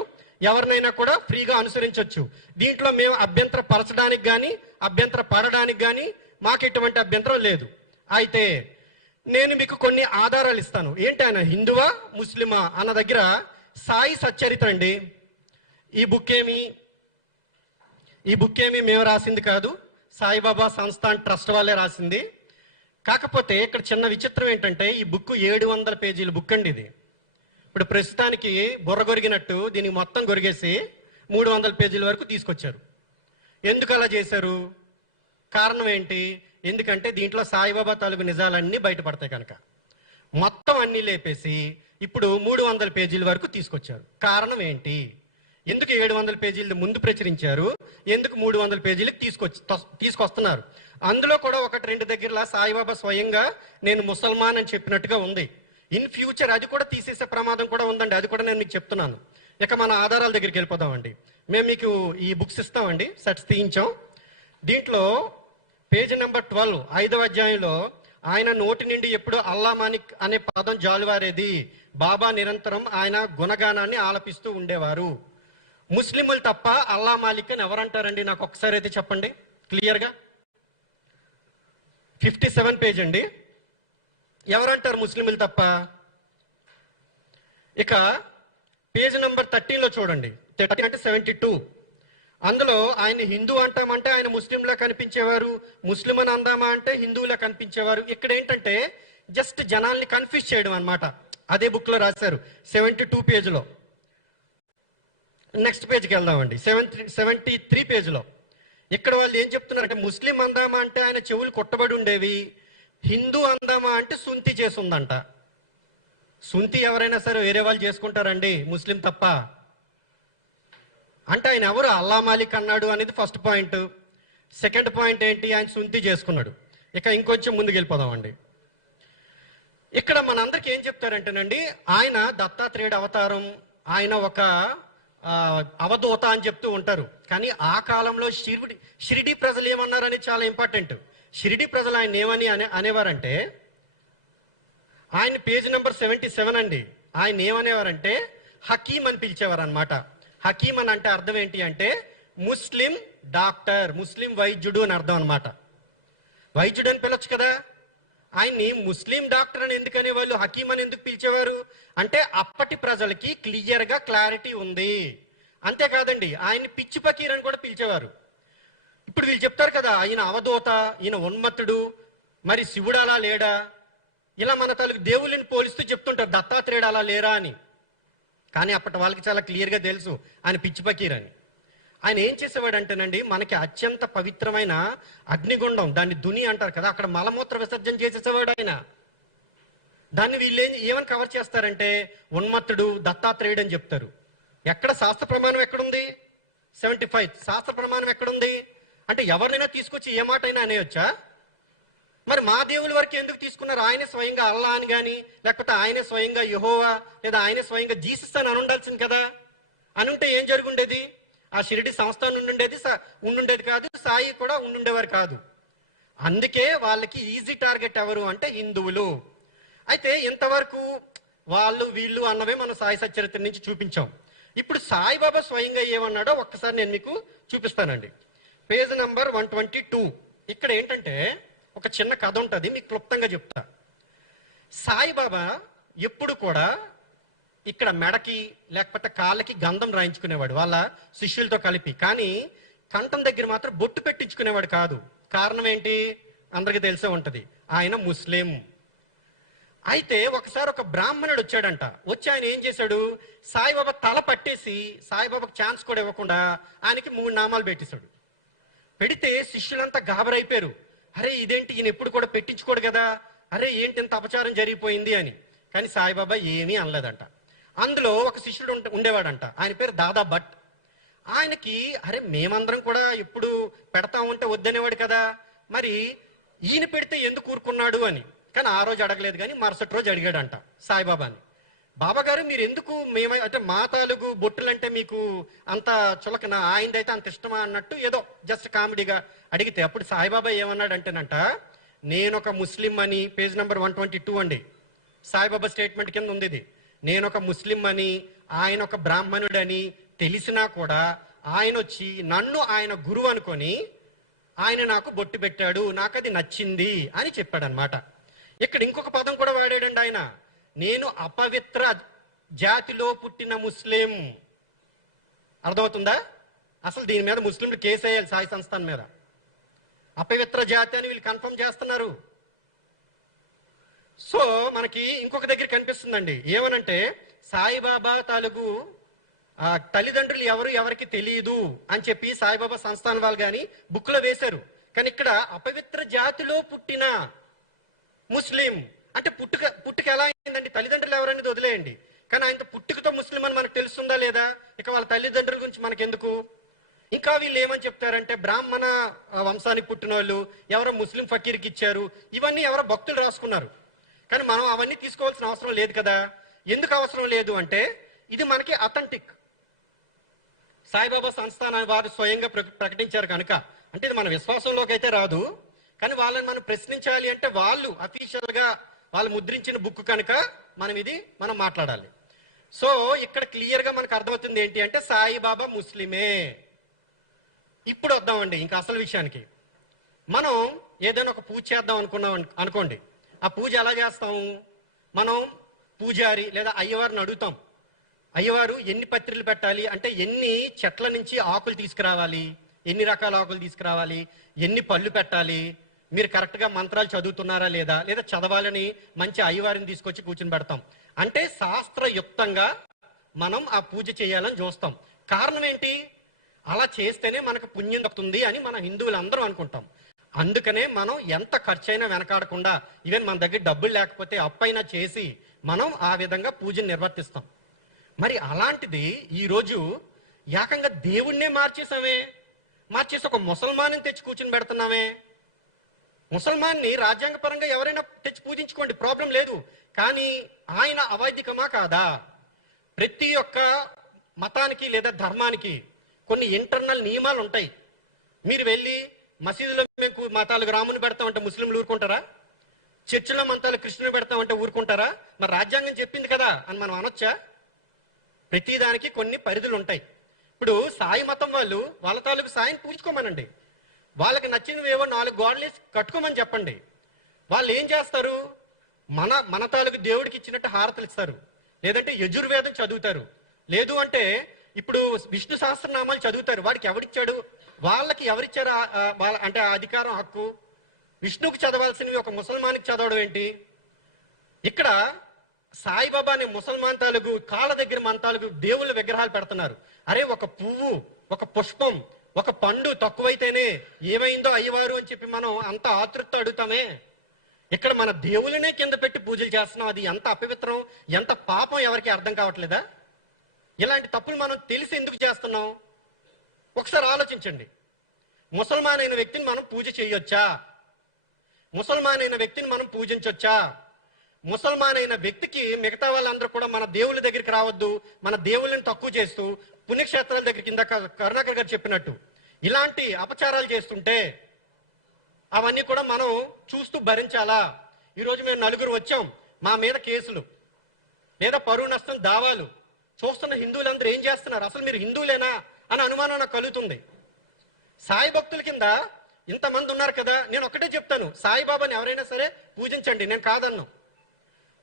ఎవరినైనా కూడా ఫ్రీగా అనుసరించవచ్చు. దీంట్లో మేము అభ్యంతర పరచడానికి కానీ అభ్యంతర పడడానికి కానీ మాకు ఎటువంటి అభ్యంతరం లేదు. అయితే నేను మీకు కొన్ని ఆధారాలు ఇస్తాను. ఏంటి ఆయన హిందువా ముస్లిమా అన్న దగ్గర సాయి సచ్చరిత్ర అండి. ఈ బుక్ ఏమి మేము రాసింది కాదు, సాయిబాబా సంస్థాన్ ట్రస్ట్ వాళ్ళే రాసింది. కాకపోతే ఇక్కడ చిన్న విచిత్రం ఏంటంటే ఈ బుక్ 700 పేజీల బుక్ అండి ఇది. ఇప్పుడు ప్రస్తుతానికి బుర్ర గొరిగినట్టు దీనికి మొత్తం గొరిగేసి 300 పేజీల వరకు తీసుకొచ్చారు. ఎందుకు అలా చేశారు? కారణం ఏంటి? ఎందుకంటే దీంట్లో సాయిబాబా తాలూకు నిజాలన్నీ బయటపడతాయి కనుక మొత్తం అన్ని లేపేసి ఇప్పుడు 300 పేజీల వరకు తీసుకొచ్చారు. కారణం ఏంటి? ఎందుకు 700 పేజీలు ముందు ప్రచురించారు, ఎందుకు 300 పేజీలకు తీసుకొస్తున్నారు? అందులో కూడా 1-2 దగ్గరలా సాయిబాబా స్వయంగా నేను ముసల్మాన్ అని చెప్పినట్టుగా ఉంది. ఇన్ ఫ్యూచర్ అది కూడా తీసేసే ప్రమాదం కూడా ఉందండి. అది కూడా నేను మీకు చెప్తున్నాను. ఇక మన ఆధారాల దగ్గరికి వెళ్ళిపోదామండి. మేము మీకు ఈ బుక్స్ ఇస్తామండి, సెట్స్ తీయించాం. దీంట్లో పేజీ నెంబర్ 12 5వ అధ్యాయంలో ఆయన నోటి నుండి ఎప్పుడు అల్లా మాలిక్ అనే పదం జాలువారేది. బాబా నిరంతరం ఆయన గుణగానాన్ని ఆలపిస్తూ ఉండేవారు. ముస్లింలు తప్ప అల్లా మాలిక్ అని ఎవరంటారండి? నాకు ఒకసారి అయితే చెప్పండి క్లియర్గా. 57 పేజ్ అండి. ఎవరంటారు ముస్లింలు తప్ప? ఇక పేజ్ నెంబర్ 13లో చూడండి, 13 అంటే 72. అందులో ఆయన హిందూ అంటామంటే ఆయన ముస్లింలా కనిపించేవారు, ముస్లిం అని అందామా అంటే హిందువులా కనిపించేవారు. ఇక్కడ ఏంటంటే జస్ట్ జనాల్ని కన్ఫ్యూజ్ చేయడం అనమాట. అదే బుక్ లో రాశారు 72 పేజీలో. నెక్స్ట్ పేజ్కి వెళ్దామండి, 73 పేజీలో. ఇక్కడ వాళ్ళు ఏం చెప్తున్నారంటే ముస్లిం అందామా అంటే ఆయన చెవులు కొట్టబడి ఉండేవి, హిందూ అందామా అంటే సుంతి చేసుందంట. సుంతి ఎవరైనా సరే వేరే వాళ్ళు చేసుకుంటారండి, ముస్లిం తప్ప. అంటే ఆయన ఎవరు అల్లా మాలిక్ అన్నాడు అనేది ఫస్ట్ పాయింట్. సెకండ్ పాయింట్ ఏంటి? ఆయన సుంతి చేసుకున్నాడు. ఇక ఇంకొంచెం ముందుకు వెళ్ళిపోదామండి. ఇక్కడ మనందరికి ఏం చెప్తారంటేనండి ఆయన దత్తాత్రేయుడు అవతారం, ఆయన ఒక అవధూత అని చెప్తూ ఉంటారు. కానీ ఆ కాలంలో షిరిడి ప్రజలు ఏమన్నారని చాలా ఇంపార్టెంట్. షిరిడి ప్రజలు ఆయన ఏమని అనేవారంటే, ఆయన పేజ్ నెంబర్ 77 అండి. ఆయన ఏమనేవారంటే హకీం అని పిలిచేవారు అనమాట. హకీం అని అంటే అర్థం ఏంటి అంటే ముస్లిం డాక్టర్, ముస్లిం వైద్యుడు అని అర్థం అనమాట. వైద్యుడు అని పిలవచ్చు కదా, ఆయన్ని ముస్లిం డాక్టర్ అని ఎందుకనే వాళ్ళు హకీం అని ఎందుకు పిలిచేవారు అంటే అప్పటి ప్రజలకి క్లియర్ గా క్లారిటీ ఉంది. అంతేకాదండి, ఆయన్ని పిచ్చి పకీర్ అని కూడా పిలిచేవారు. ఇప్పుడు వీళ్ళు చెప్తారు కదా, ఈయన అవధూత, ఈయన ఉన్మత్తుడు, మరి శివుడు అలా లేడా, ఇలా మన తల్లి దేవుళ్ళని పోలిస్తూ చెప్తుంటారు దత్తాత్రేయుడు అలా లేరా అని. కానీ అప్పటి వాళ్ళకి చాలా క్లియర్గా తెలుసు ఆయన పిచ్చి పకీర్ అని. ఆయన ఏం చేసేవాడు అంటేనండి, మనకి అత్యంత పవిత్రమైన అగ్నిగుండం, దాన్ని దుని అంటారు కదా, అక్కడ మలమూత్ర విసర్జన చేసేసేవాడు ఆయన. దాన్ని వీళ్ళు ఏమని కవర్ చేస్తారంటే ఉన్మత్తుడు, దత్తాత్రేయుడు అని చెప్తారు. ఎక్కడ శాస్త్ర ప్రమాణం ఎక్కడుంది? 75 శాస్త్ర ప్రమాణం ఎక్కడుంది అంటే ఎవరినైనా తీసుకొచ్చి ఏ మాట అయినా అనేయొచ్చా? మరి మా దేవుల వరకు ఎందుకు తీసుకున్నారు? ఆయనే స్వయంగా అల్లా అని కానీ, లేకపోతే ఆయనే స్వయంగా యెహోవా లేదా ఆయనే స్వయంగా జీసస్ అని ఉండాల్సింది కదా. అనుంటే ఏం జరుగుండేది? ఆ షిరిడి సంస్థానం ఉండుండేది కాదు, సాయి కూడా ఉండుండేవారు కాదు. అందుకే వాళ్ళకి ఈజీ టార్గెట్ ఎవరు అంటే హిందువులు. అయితే ఇంతవరకు వాళ్ళు వీళ్ళు అన్నవే మనం సాయి సచ్చరిత్ర నుంచి చూపించాం. ఇప్పుడు సాయిబాబా స్వయంగా ఏమన్నాడో ఒక్కసారి నేను మీకు చూపిస్తానండి. Page number 122. ఇక్కడ ఏంటంటే ఒక చిన్న కథ ఉంటుంది, మీకు క్లుప్తంగా చెప్తా. సాయిబాబా ఎప్పుడు కూడా ఇక్కడ మెడకి లేకపోతే కాళ్ళకి గంధం రాయించుకునేవాడు వాళ్ళ శిష్యులతో కలిపి. కానీ కంఠం దగ్గర మాత్రం బొట్టు పెట్టించుకునేవాడు కాదు. కారణం ఏంటి? అందరికీ తెలిసే ఉంటది, ఆయన ముస్లిం. అయితే ఒకసారి ఒక బ్రాహ్మణుడు వచ్చాడంట. వచ్చి ఆయన ఏం చేశాడు, సాయిబాబా తల పట్టేసి సాయిబాబాకు ఛాన్స్ కూడా ఇవ్వకుండా ఆయనకి 3 నామాలు పెట్టేశాడు. పెడితే శిష్యులంతా గాబరైపోయారు. అరే ఇదేంటి, ఈయన ఎప్పుడు కూడా పెట్టించుకోడు కదా, అరే ఏంటి ఇంత అపచారం జరిగిపోయింది అని. కానీ సాయిబాబా ఏమీ అనలేదంట. అందులో ఒక శిష్యుడు ఉండేవాడంట, ఆయన పేరు దాదా భట్. ఆయనకి అరే మేమందరం కూడా ఎప్పుడు పెడతా ఉంటే వద్దనేవాడు కదా, మరి ఈయన పెడితే ఎందుకు ఊరుకున్నాడు అని. కానీ ఆ రోజు అడగలేదు, కానీ మరుసటి రోజు అడిగాడంట సాయిబాబాని. బాబా గారు మీరు ఎందుకు అంటే మా తాలూకు బొట్టులంటే మీకు అంత చులకన, ఆయనదైతే అంత ఇష్టమా అన్నట్టు ఏదో జస్ట్ కామెడీగా అడిగితే అప్పుడు సాయిబాబా ఏమన్నాడంటేనంట, నేను ఒక ముస్లిం అని, పేజ్ నెంబర్ 122 అండి, సాయిబాబా స్టేట్మెంట్ కింద ఉంది ఇది. నేను ఒక ముస్లిం అని, ఆయన ఒక బ్రాహ్మణుడని తెలిసినా కూడా ఆయన వచ్చి నన్ను ఆయన గురువు అనుకొని ఆయన నాకు బొట్టు పెట్టాడు, నాకు అది నచ్చింది అని చెప్పాడనమాట. ఇక్కడ ఇంకొక పదం కూడా వాడాడండి ఆయన, నేను అపవిత్ర జాతిలో పుట్టిన ముస్లిం. అర్థమవుతుందా? అసలు దీని మీద ముస్లింలు కేసు వేయాలి సాయి సంస్థాన్ మీద. అపవిత్ర జాతి అని వీళ్ళు కన్ఫర్మ్ చేస్తున్నారు. సో మనకి ఇంకొక దగ్గర కనిపిస్తుందండి, ఏమనంటే సాయిబాబా తాలూకు తల్లిదండ్రులు ఎవరికి తెలియదు అని చెప్పి సాయిబాబా సంస్థానం వాళ్ళు కానీ బుక్ లో వేశారు. కానీ ఇక్కడ అపవిత్ర జాతిలో పుట్టిన ముస్లిం అంటే పుట్టుక ఎలా అయిందండి? తల్లిదండ్రులు ఎవరనేది వదిలేయండి, కానీ ఆయన పుట్టుకతో ముస్లిం అని మనకు తెలుస్తుందా లేదా? ఇక వాళ్ళ తల్లిదండ్రుల గురించి మనకెందుకు? ఇంకా వీళ్ళు ఏమని చెప్తారంటే బ్రాహ్మణ వంశానికి పుట్టిన వాళ్ళు ఎవరో ముస్లిం ఫకీర్కి ఇచ్చారు, ఇవన్నీ ఎవరో భక్తులు రాసుకున్నారు. కానీ మనం అవన్నీ తీసుకోవాల్సిన అవసరం లేదు కదా. ఎందుకు అవసరం లేదు అంటే ఇది మనకి అథెంటిక్, సాయిబాబా సంస్థాన వారు స్వయంగా ప్రకటించారు కనుక. అంటే ఇది మన విశ్వాసంలోకి అయితే రాదు, కానీ వాళ్ళని మనం ప్రశ్నించాలి అంటే వాళ్ళు అఫీషియల్ గా వాళ్ళు ముద్రించిన బుక్ కనుక మనం మాట్లాడాలి. సో ఇక్కడ క్లియర్ గా మనకు అర్థమవుతుంది ఏంటి అంటే సాయిబాబా ముస్లిమే. ఇప్పుడు వద్దామండి ఇంకా అసలు విషయానికి. మనం ఏదైనా ఒక పూజ చేద్దాం అనుకోండి, ఆ పూజ ఎలా చేస్తాము? మనం పూజారి లేదా అయ్యవారిని అడుగుతాం, అయ్యవారు ఎన్ని పత్రికలు పెట్టాలి అంటే ఎన్ని చెట్ల నుంచి ఆకులు తీసుకురావాలి, ఎన్ని రకాల ఆకులు తీసుకురావాలి, ఎన్ని పళ్ళు పెట్టాలి, మీరు కరెక్ట్ గా మంత్రాలు చదువుతున్నారా లేదా చదవాలని మంచి అయ్యవారిని తీసుకొచ్చి కూర్చుని పెడతాం. అంటే శాస్త్రయుక్తంగా మనం ఆ పూజ చేయాలని చూస్తాం. కారణం ఏంటి? అలా చేస్తేనే మనకు పుణ్యం దక్కుతుంది అని మన హిందువులందరం అనుకుంటాం. అందుకనే మనం ఎంత ఖర్చైనా వెనకాడకుండా, ఈవెన్ మన దగ్గర డబ్బులు లేకపోతే అప్పైనా చేసి మనం ఆ విధంగా పూజను నిర్వర్తిస్తాం. మరి అలాంటిది ఈరోజు ఏకంగా దేవుణ్ణే మార్చేసి ఒక ముసల్మాన్ని తెచ్చి కూర్చుని పెడుతున్నామే. ముసల్మాన్ని రాజ్యాంగపరంగా ఎవరైనా తెచ్చి పూజించుకోండి, ప్రాబ్లం లేదు. కానీ ఆయన అవైదికమా కాదా? ప్రతి ఒక్క మతానికి లేదా ధర్మానికి కొన్ని ఇంటర్నల్ నియమాలు ఉంటాయి. మీరు వెళ్ళి మసీదులో మేము మతాలకు రాముని పెడతామంటే ముస్లింలు ఊరుకుంటారా? చర్చిలో మతాలు కృష్ణుని పెడతామంటే ఊరుకుంటారా? మరి రాజ్యాంగం చెప్పింది కదా అని మనం అనొచ్చా? ప్రతిదానికి కొన్ని పరిధులు ఉంటాయి. ఇప్పుడు సాయి మతం వాళ్ళు వాళ్ళ తాలూకు సాయిని పూజించుకోమనండి, వాళ్ళకి నచ్చినవి ఏవో 4 గోడలు కట్టుకోమని చెప్పండి. వాళ్ళు ఏం చేస్తారు? మన తాలూకు దేవుడికి ఇచ్చినట్టు హారతలు ఇస్తారు, లేదంటే యజుర్వేదం చదువుతారు, లేదు అంటే ఇప్పుడు విష్ణు సహస్రనామాలు చదువుతారు. వాడికి ఎవరిచ్చాడు? వాళ్ళకి ఎవరిచ్చారు అంటే ఆ అధికారం, హక్కు? విష్ణువుకి చదవాల్సినవి ఒక ముసల్మానికి చదవడం ఏంటి? ఇక్కడ సాయిబాబా అనే ముసల్మాన్ తాలూకు కాళ్ళ దగ్గర మన తాలూకు దేవుళ్ళ విగ్రహాలు పెడుతున్నారు. అరే, ఒక పువ్వు, ఒక పుష్పం, ఒక పండు తక్కువైతేనే ఏమైందో అయ్యవారు అని చెప్పి మనం అంత ఆతృత అడుగుతామే. ఇక్కడ మన దేవుళ్ళనే కింద పెట్టి పూజలు చేస్తున్నాం. అది ఎంత అపవిత్రం, ఎంత పాపం ఎవరికి అర్థం కావట్లేదా? ఇలాంటి తప్పులు మనం తెలిసి ఎందుకు చేస్తున్నాం? ఒకసారి ఆలోచించండి. ముసల్మాన్ అయిన వ్యక్తిని మనం పూజ చేయొచ్చా? ముసల్మాన్ అయిన వ్యక్తిని మనం పూజించొచ్చా? ముసల్మాన్ అయిన వ్యక్తికి మిగతా వాళ్ళందరూ కూడా మన దేవుళ్ళ దగ్గరికి రావద్దు, మన దేవుళ్ళని తక్కువ చేస్తూ పుణ్యక్షేత్రాల దగ్గరికి ఇందాక కరుణాకర్ గారు చెప్పినట్టు ఇలాంటి అపచారాలు చేస్తుంటే అవన్నీ కూడా మనం చూస్తూ భరించాలా? ఈరోజు మేము 4 వచ్చాం, మా మీద కేసులు లేదా పరువు నష్టం దావాలు చూస్తున్న హిందువులందరూ ఏం చేస్తున్నారు? అసలు మీరు హిందువులేనా అని అనుమానం నాకు కలుగుతుంది. సాయి భక్తుల కింద ఇంతమంది ఉన్నారు కదా, నేను ఒకటే చెప్తాను, సాయిబాబాని ఎవరైనా సరే పూజించండి, నేను కాదన్ను.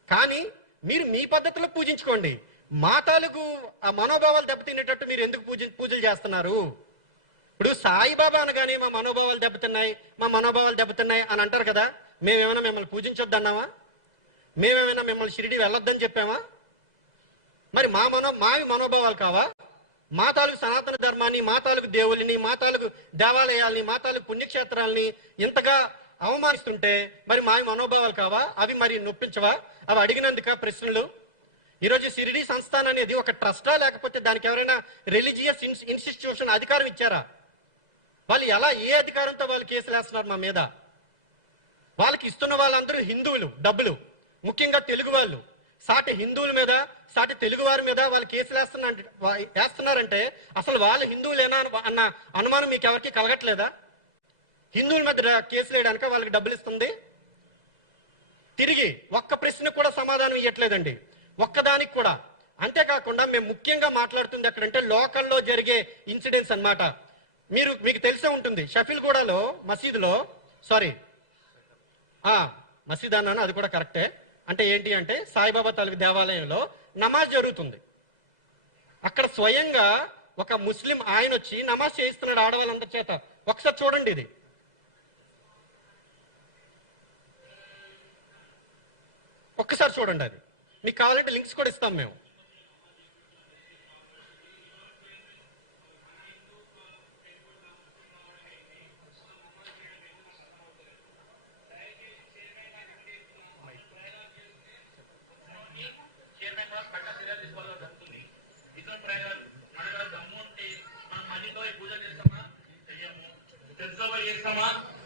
కానీ మీరు మీ పద్ధతిలో పూజించుకోండి. మా తాలూకు ఆ మనోభావాలు దెబ్బతినేటట్టు మీరు ఎందుకు పూజలు చేస్తున్నారు? ఇప్పుడు సాయిబాబా అనగానే మా మనోభావాలు దెబ్బతిన్నాయి అని అంటారు కదా. మేమేమైనా మిమ్మల్ని పూజించొద్దు అన్నామా? మేమేమైనా మిమ్మల్ని షిరిడి వెళ్ళొద్దని చెప్పామా? మరి మావి మనోభావాలు కావా? మా తాలూకు సనాతన ధర్మాన్ని, మా తాలూకు దేవుళ్ళని, మా తాలూకు దేవాలయాల్ని, మా తాలూకు పుణ్యక్షేత్రాలని ఇంతగా అవమానిస్తుంటే మరి మావి మనోభావాలు కావా? అవి మరి నొప్పించవా? అవి అడిగినందుక ప్రశ్నలు? ఈరోజు షిరిడి సంస్థాన్ అనేది ఒక ట్రస్టా, లేకపోతే దానికి ఎవరైనా రిలీజియస్ ఇన్స్టిట్యూషన్ అధికారం ఇచ్చారా? వాళ్ళు ఏ అధికారంతో వాళ్ళు కేసులు వేస్తున్నారు మా మీద? వాళ్ళకి ఇస్తున్న వాళ్ళందరూ హిందువులు, డబ్బులు, ముఖ్యంగా తెలుగు వాళ్ళు. సాటి హిందువుల మీద, సాటి తెలుగు వారి మీద వాళ్ళు కేసులు వేస్తున్నారంటే అసలు వాళ్ళు హిందువులేనా అన్న అనుమానం మీకు ఎవరికి కలగట్లేదా? హిందువుల మీద కేసులు వేయడానికి వాళ్ళకి డబ్బులు ఇస్తుంది. తిరిగి ఒక్క ప్రశ్న కూడా సమాధానం ఇవ్వట్లేదండి, ఒక్కదానికి కూడా. అంతేకాకుండా మేము ముఖ్యంగా మాట్లాడుతుంది ఎక్కడంటే లోకల్లో జరిగే ఇన్సిడెంట్స్ అన్నమాట. మీకు తెలిసే ఉంటుంది, షఫీల్గూడలో మసీదులో, మసీద్ అన్నాను, అది కూడా కరెక్టే. అంటే ఏంటి అంటే సాయిబాబా తాలూకు దేవాలయంలో నమాజ్ జరుగుతుంది. అక్కడ స్వయంగా ఒక ముస్లిం ఆయన వచ్చి నమాజ్ చేయిస్తున్నాడు ఆడవాళ్ళందరి చేత. ఒకసారి చూడండి, ఇది ఒక్కసారి చూడండి. అది మీకు కావాలంటే లింక్స్ కూడా ఇస్తాం మేము.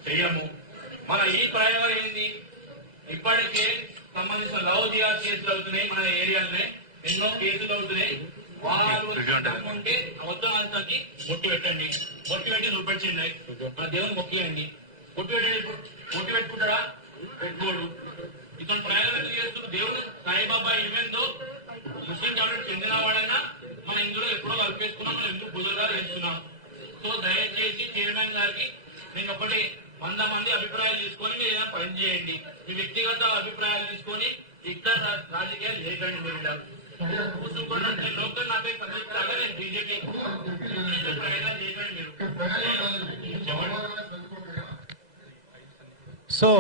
చెయ్యము. మన ఈ ప్రయోగం ఏంది? ఇప్పటికే సంబంధించిన లవ్ జిహాద్ కేసులు అవుతున్నాయి, మన ఏరియాలోనే ఎన్నో కేసులు అవుతున్నాయి. వాళ్ళు ఉంటే మొత్తం అంతకి బొట్టు పెట్టండి, బొట్టు పెట్టి చూపించండి, మన దేవుని మొక్కేయండి. బొట్టు పెట్టుకుంటారా? పెట్టుకోడు. ఇతను ప్రయోగాలు చేస్తున్న దేవుడు సాయిబాబా ఈవెందో ముస్లిం కాబట్టి చెందిన వాడైనా మన ఇందులో ఎప్పుడో కలిపేసుకున్నాం, మనం ఎందుకు బుధగా వేస్తున్నాం. సో దయచేసి చైర్మన్ గారికి నేను ఒకటి 100 మంది అభిప్రాయాలు తీసుకొని మీరు ఏదైనా పని చేయండి. మీ వ్యక్తిగత అభిప్రాయాలు తీసుకొని ఇతర రాజకీయాలు చేయకండి. మీరు కూర్చుంటే లోకల్ నాపై కమిస్తాగా నేను బీజేపీ ప్రయాణాలు చేయకండి. మీరు సో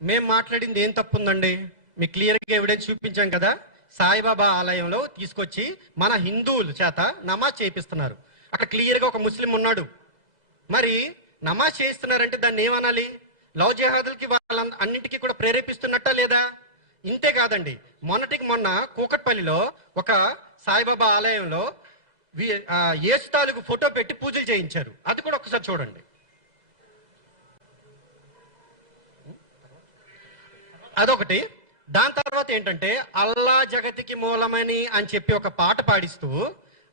మేము మాట్లాడింది ఏం తప్పు ఉందండి? మీకు క్లియర్గా ఎవిడెన్స్ చూపించాం కదా. సాయిబాబా ఆలయంలో తీసుకొచ్చి మన హిందువుల చేత నమాజ్ చేయిస్తున్నారు. అక్కడ క్లియర్గా ఒక ముస్లిం ఉన్నాడు. మరి నమాజ్ చేయిస్తున్నారంటే దాన్ని ఏమనాలి? లవ్ జిహాదులకి వాళ్ళ అన్నింటికీ కూడా ప్రేరేపిస్తున్నట్టా లేదా? ఇంతే కాదండి, మొన్నటికి మొన్న కూకట్పల్లిలో ఒక సాయిబాబా ఆలయంలో యేసు తాలూకు ఫోటో పెట్టి పూజలు చేయించారు. అది కూడా ఒకసారి చూడండి. అదొకటి. దాని తర్వాత ఏంటంటే అల్లా జగతికి మూలమని అని చెప్పి ఒక పాట పాడిస్తూ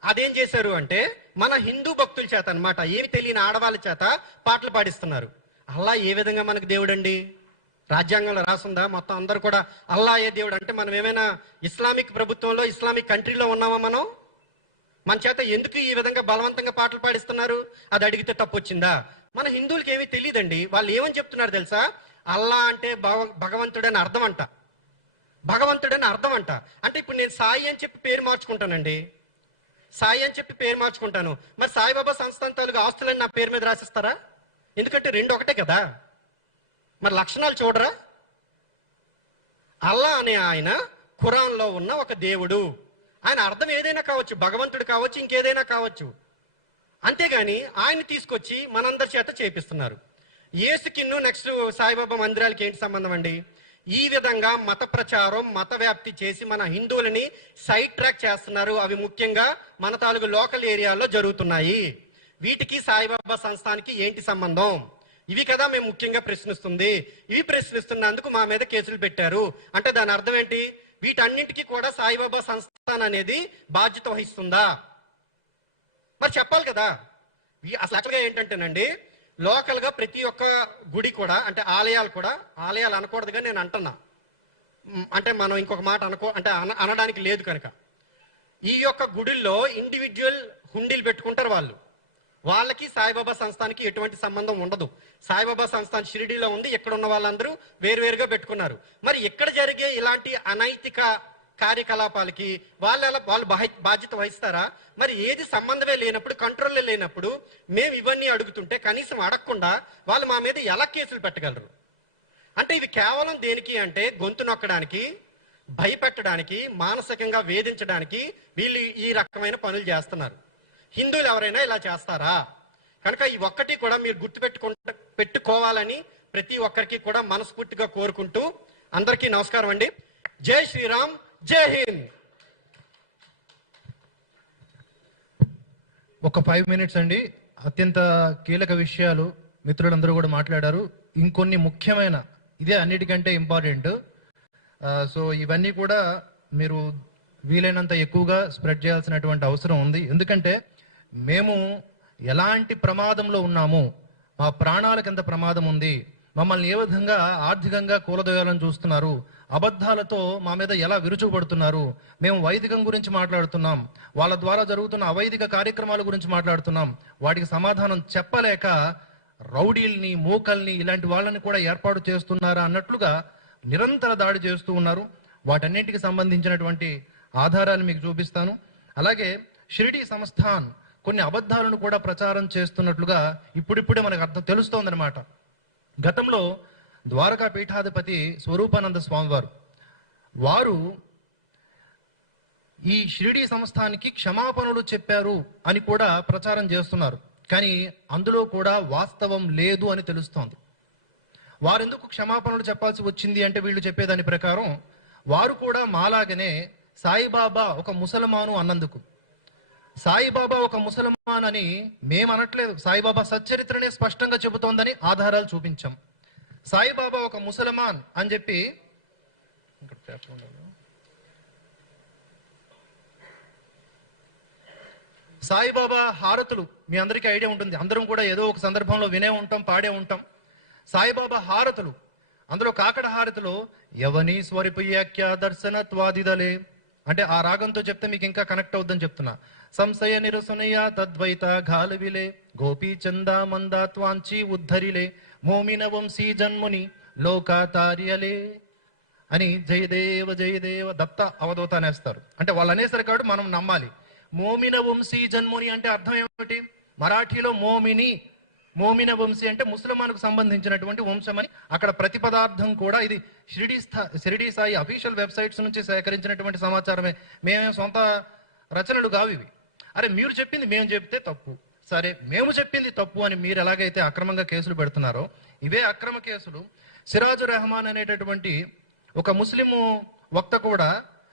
అదేం చేశారు అంటే మన హిందూ భక్తుల చేత అన్నమాట, ఏమి తెలియని ఆడవాళ్ళ చేత పాటలు పాడిస్తున్నారు. అల్లా ఏ విధంగా మనకు దేవుడు అండి? రాజ్యాంగంలో రాసుందా మొత్తం అందరూ కూడా అల్లా ఏ దేవుడు అంటే? మనం ఏమైనా ఇస్లామిక్ ప్రభుత్వంలో ఇస్లామిక్ కంట్రీలో ఉన్నామా? మనం మన చేత ఎందుకు ఈ విధంగా బలవంతంగా పాటలు పాడిస్తున్నారు? అది అడిగితే తప్పు వచ్చిందా? మన హిందువులకి ఏమీ తెలియదండి. వాళ్ళు ఏమని చెప్తున్నారు తెలుసా? అల్లా అంటే భగవంతుడని అర్థం అంట, భగవంతుడని అర్థం అంట. అంటే ఇప్పుడు నేను సాయి అని చెప్పి పేరు మార్చుకుంటానండి, సాయి అని చెప్పి పేరు మార్చుకుంటాను. మరి సాయిబాబా సంస్థాన తాలూకు ఆస్తులని నా పేరు మీద రాసిస్తారా? ఎందుకంటే రెండు ఒకటే కదా. మరి లక్షణాలు చూడరా? అల్లా అనే ఆయన ఖురాన్లో ఉన్న ఒక దేవుడు. ఆయన అర్థం ఏదైనా కావచ్చు, భగవంతుడు కావచ్చు, ఇంకేదైనా కావచ్చు. అంతేగాని ఆయన తీసుకొచ్చి మనందరి చేత చేపిస్తున్నారు. యేసుకిన్ను నెక్స్ట్ సాయిబాబా మందిరాలకి ఏంటి సంబంధం అండి? ఈ విధంగా మత ప్రచారం, మత వ్యాప్తి చేసి మన హిందువులని సైడ్ ట్రాక్ చేస్తున్నారు. అవి ముఖ్యంగా మన తాలూకు లోకల్ ఏరియాలో జరుగుతున్నాయి. వీటికి సాయిబాబా సంస్థానికి ఏంటి సంబంధం? ఇవి కదా మేము ముఖ్యంగా ప్రశ్నిస్తుంది. ఇవి ప్రశ్నిస్తున్నందుకు మా మీద కేసులు పెట్టారు అంటే దాని అర్థం ఏంటి? వీటన్నింటికి కూడా సాయిబాబా సంస్థానం అనేది బాధ్యత వహిస్తుందా? మరి చెప్పాలి కదా. అసలు యాక్చువల్గా ఏంటంటేనండి, లోకల్ గా ప్రతి ఒక్క గుడి కూడా, అంటే ఆలయాలు కూడా, ఆలయాలు అనకూడదుగా నేను అంటున్నా, అంటే మనం ఇంకొక మాట అంటే అనడానికి లేదు కనుక, ఈ యొక్క గుడిల్లో ఇండివిజువల్ హుండీలు పెట్టుకుంటారు వాళ్ళు. వాళ్ళకి సాయిబాబా సంస్థానికి ఎటువంటి సంబంధం ఉండదు. సాయిబాబా సంస్థాన్ షిరిడీలో ఉంది, ఇక్కడ ఉన్న వాళ్ళందరూ వేరువేరుగా పెట్టుకున్నారు. మరి ఎక్కడ జరిగే ఇలాంటి అనైతిక కార్యకలాపాలకి వాళ్ళు బాధ్యత వహిస్తారా? మరి ఏది సంబంధమే లేనప్పుడు, కంట్రోల్లో లేనప్పుడు మేము ఇవన్నీ అడుగుతుంటే కనీసం అడగకుండా వాళ్ళు మా మీద ఎలా కేసులు పెట్టగలరు? అంటే ఇవి కేవలం దేనికి అంటే గొంతు నొక్కడానికి, భయపెట్టడానికి, మానసికంగా వేధించడానికి వీళ్ళు ఈ రకమైన పనులు చేస్తున్నారు. హిందువులు ఎవరైనా ఇలా చేస్తారా? కనుక ఈ ఒక్కటి కూడా మీరు పెట్టుకోవాలని ప్రతి ఒక్కరికి కూడా మనస్ఫూర్తిగా కోరుకుంటూ అందరికీ నమస్కారం అండి. జై శ్రీరామ్, జై హింద్. ఒక 5 minutes అండి. అత్యంత కీలక విషయాలు మిత్రులందరూ కూడా మాట్లాడారు. ఇంకొన్ని ముఖ్యమైన, ఇదే అన్నిటికంటే ఇంపార్టెంట్. సో ఇవన్నీ కూడా మీరు వీలైనంత ఎక్కువగా స్ప్రెడ్ చేయాల్సినటువంటి అవసరం ఉంది. ఎందుకంటే మేము ఎలాంటి ప్రమాదంలో ఉన్నాము, మా ప్రాణాలకు ఎంత ప్రమాదం ఉంది, మమ్మల్ని ఏ విధంగా ఆర్థికంగా కూలదోయాలని చూస్తున్నారు, అబద్ధాలతో మా మీద ఎలా విరుచుకుపడుతున్నారు, మేము వైదికం గురించి మాట్లాడుతున్నాం, వాళ్ళ ద్వారా జరుగుతున్న అవైదిక కార్యక్రమాల గురించి మాట్లాడుతున్నాం, వాటికి సమాధానం చెప్పలేక రౌడీల్ని, మూకల్ని, ఇలాంటి వాళ్ళని కూడా ఏర్పాటు చేస్తున్నారా అన్నట్లుగా నిరంతర దాడి చేస్తూ ఉన్నారు. వాటన్నింటికి సంబంధించినటువంటి ఆధారాలు మీకు చూపిస్తాను. అలాగే షిరిడీ సంస్థాన్ కొన్ని అబద్ధాలను కూడా ప్రచారం చేస్తున్నట్లుగా ఇప్పుడిప్పుడే మనకు అర్థం తెలుస్తోందనమాట. గతంలో ద్వారకా పీఠాధిపతి స్వరూపానంద స్వామి వారు ఈ షిరిడీ సంస్థానికి క్షమాపణలు చెప్పారు అని కూడా ప్రచారం చేస్తున్నారు. కానీ అందులో కూడా వాస్తవం లేదు అని తెలుస్తోంది. వారెందుకు క్షమాపణలు చెప్పాల్సి వచ్చింది అంటే వీళ్ళు చెప్పేదాని ప్రకారం వారు కూడా మాలాగనే సాయిబాబా ఒక ముసల్మాను అన్నందుకు. సాయిబాబా ఒక ముసల్మాన్ అని మేము అనట్లేదు, సాయిబాబా సచ్చరిత్రనే స్పష్టంగా చెబుతోందని ఆధారాలు చూపించాం. సాయిబాబా ఒక ముసల్మాన్ అని చెప్పి సాయిబాబా హారతులు మీ అందరికీ ఐడియా ఉంటుంది, అందరం కూడా ఏదో ఒక సందర్భంలో వినే ఉంటాం, పాడే ఉంటాం. సాయిబాబా హారతులు, అందులో కాకడ హారతులు యవనీశ్వరిపుయ్యాఖ్య దర్శనత్వాదిదలే అంటే ఆ రాగంతో చెప్తే మీకు ఇంకా కనెక్ట్ అవుద్దని చెప్తున్నా. సంశయ నిరసనయ తద్వైత ఘాలవిలే గోపీ చందా మందాత్వాంచి ఉద్ధరిలే మోమిన వంశీ జన్ముని లోకాతార్యలే అని జయదేవ జయదేవ దత్త అవధూత అనేస్తారు. అంటే వాళ్ళు అనేసరి కాబట్టి మనం నమ్మాలి. మోమిన వంశీ జన్ముని అంటే అర్థం ఏమిటి? మరాఠీలో మోమిన వంశీ అంటే ముస్లిమానికి సంబంధించినటువంటి వంశం అని. అక్కడ ప్రతి పదార్థం కూడా ఇది షిరిడీ సాయి అఫీషియల్ వెబ్సైట్స్ నుంచి సేకరించినటువంటి సమాచారమే, మేమే సొంత రచనలు కావు ఇవి. అరే మీరు చెప్పింది మేము చెప్తే తప్పు, సరే మేము చెప్పింది తప్పు అని మీరు ఎలాగైతే అక్రమంగా కేసులు పెడుతున్నారో ఇవే అక్రమ కేసులు సిరాజు రెహమాన్ అనేటటువంటి ఒక ముస్లిం వక్త కూడా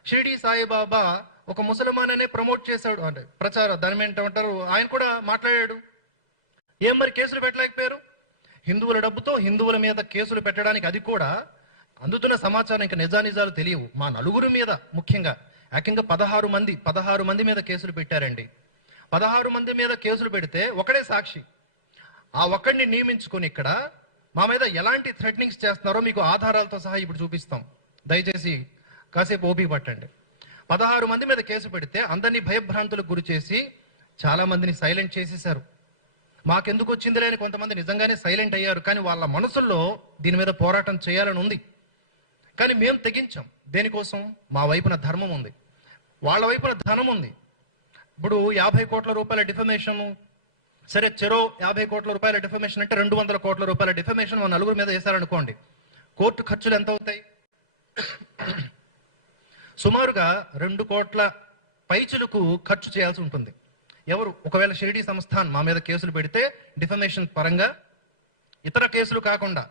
షిరిడీ సాయిబాబా ఒక ముసల్మాన్ అనే ప్రమోట్ చేశాడు, అంటే ప్రచారం దాని ఏంటంటారు, ఆయన కూడా మాట్లాడాడు. ఏం మరి కేసులు పెట్టలేకపోయారు? హిందువుల డబ్బుతో హిందువుల మీద కేసులు పెట్టడానికి, అది కూడా అందుతున్న సమాచారం ఇంకా నిజానిజాలు తెలియవు. మా నలుగురు మీద ముఖ్యంగా ఏకంగా 16 మంది మీద కేసులు పెట్టారండి. 16 మంది మీద కేసులు పెడితే ఒకడే సాక్షి. ఆ ఒక్కడిని నియమించుకొని ఇక్కడ మా మీద ఎలాంటి థ్రెటనింగ్స్ చేస్తున్నారో మీకు ఆధారాలతో సహా ఇప్పుడు చూపిస్తాం. దయచేసి కాసేపు ఓపిక పట్టండి. 16 మంది మీద కేసు పెడితే అందరినీ భయభ్రాంతులకు గురి చేసి చాలా మందిని సైలెంట్ చేసేశారు. మాకెందుకు వచ్చింది లేని కొంతమంది నిజంగానే సైలెంట్ అయ్యారు. కానీ వాళ్ళ మనసుల్లో దీని మీద పోరాటం చేయాలని ఉంది. కానీ మేము తెగించాం. దేనికోసం? మా వైపున ధర్మం ఉంది, వాళ్ళ వైపున ధనం ఉంది. ఇప్పుడు 50 కోట్ల రూపాయల డిఫమేషన్, సరే చెరో 50 కోట్ల రూపాయల డిఫమేషన్ అంటే 200 కోట్ల రూపాయల డిఫమేషన్ మన నలుగురు మీద వేశారనుకోండి. కోర్టు ఖర్చులు ఎంత అవుతాయి? సుమారుగా 2 కోట్ల పైచులకు ఖర్చు చేయాల్సి ఉంటుంది. ఎవరు? ఒకవేళ షిరిడి సంస్థాన్ మా మీద కేసులు పెడితే డిఫమేషన్ పరంగా, ఇతర కేసులు కాకుండా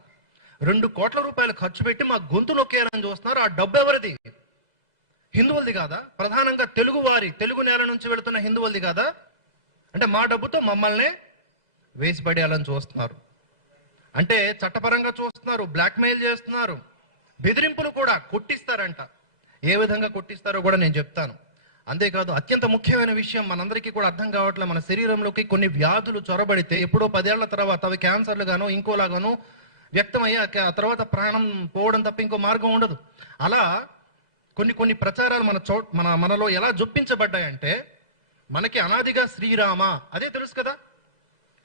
2 కోట్ల రూపాయలు ఖర్చు పెట్టి మా గొంతు నొక్కేయాలని చూస్తున్నారు. ఆ డబ్బు ఎవరిది? హిందువులది కాదా? ప్రధానంగా తెలుగు నేల నుంచి వెళుతున్న హిందువులది కాదా? అంటే మా డబ్బుతో మమ్మల్ని వేసి పడేయాలని చూస్తున్నారు. అంటే చట్టపరంగా చూస్తున్నారు, బ్లాక్మెయిల్ చేస్తున్నారు, బెదిరింపులు కూడా, కొట్టిస్తారంట. ఏ విధంగా కొట్టిస్తారో కూడా నేను చెప్తాను. అంతేకాదు అత్యంత ముఖ్యమైన విషయం మనందరికీ కూడా అర్థం కావట్లేదు. మన శరీరంలోకి కొన్ని వ్యాధులు చొరబడితే ఎప్పుడో 10 ఏళ్ల తర్వాత అవి క్యాన్సర్లు గానో ఇంకోలాగానో వ్యక్తమయ్యి ఆ తర్వాత ప్రాణం పోవడం తప్ప ఇంకో మార్గం ఉండదు. అలా కొన్ని ప్రచారాలు మనలో ఎలా జొప్పించబడ్డాయంటే, మనకి అనాదిగా శ్రీరామ అదే తెలుసు కదా,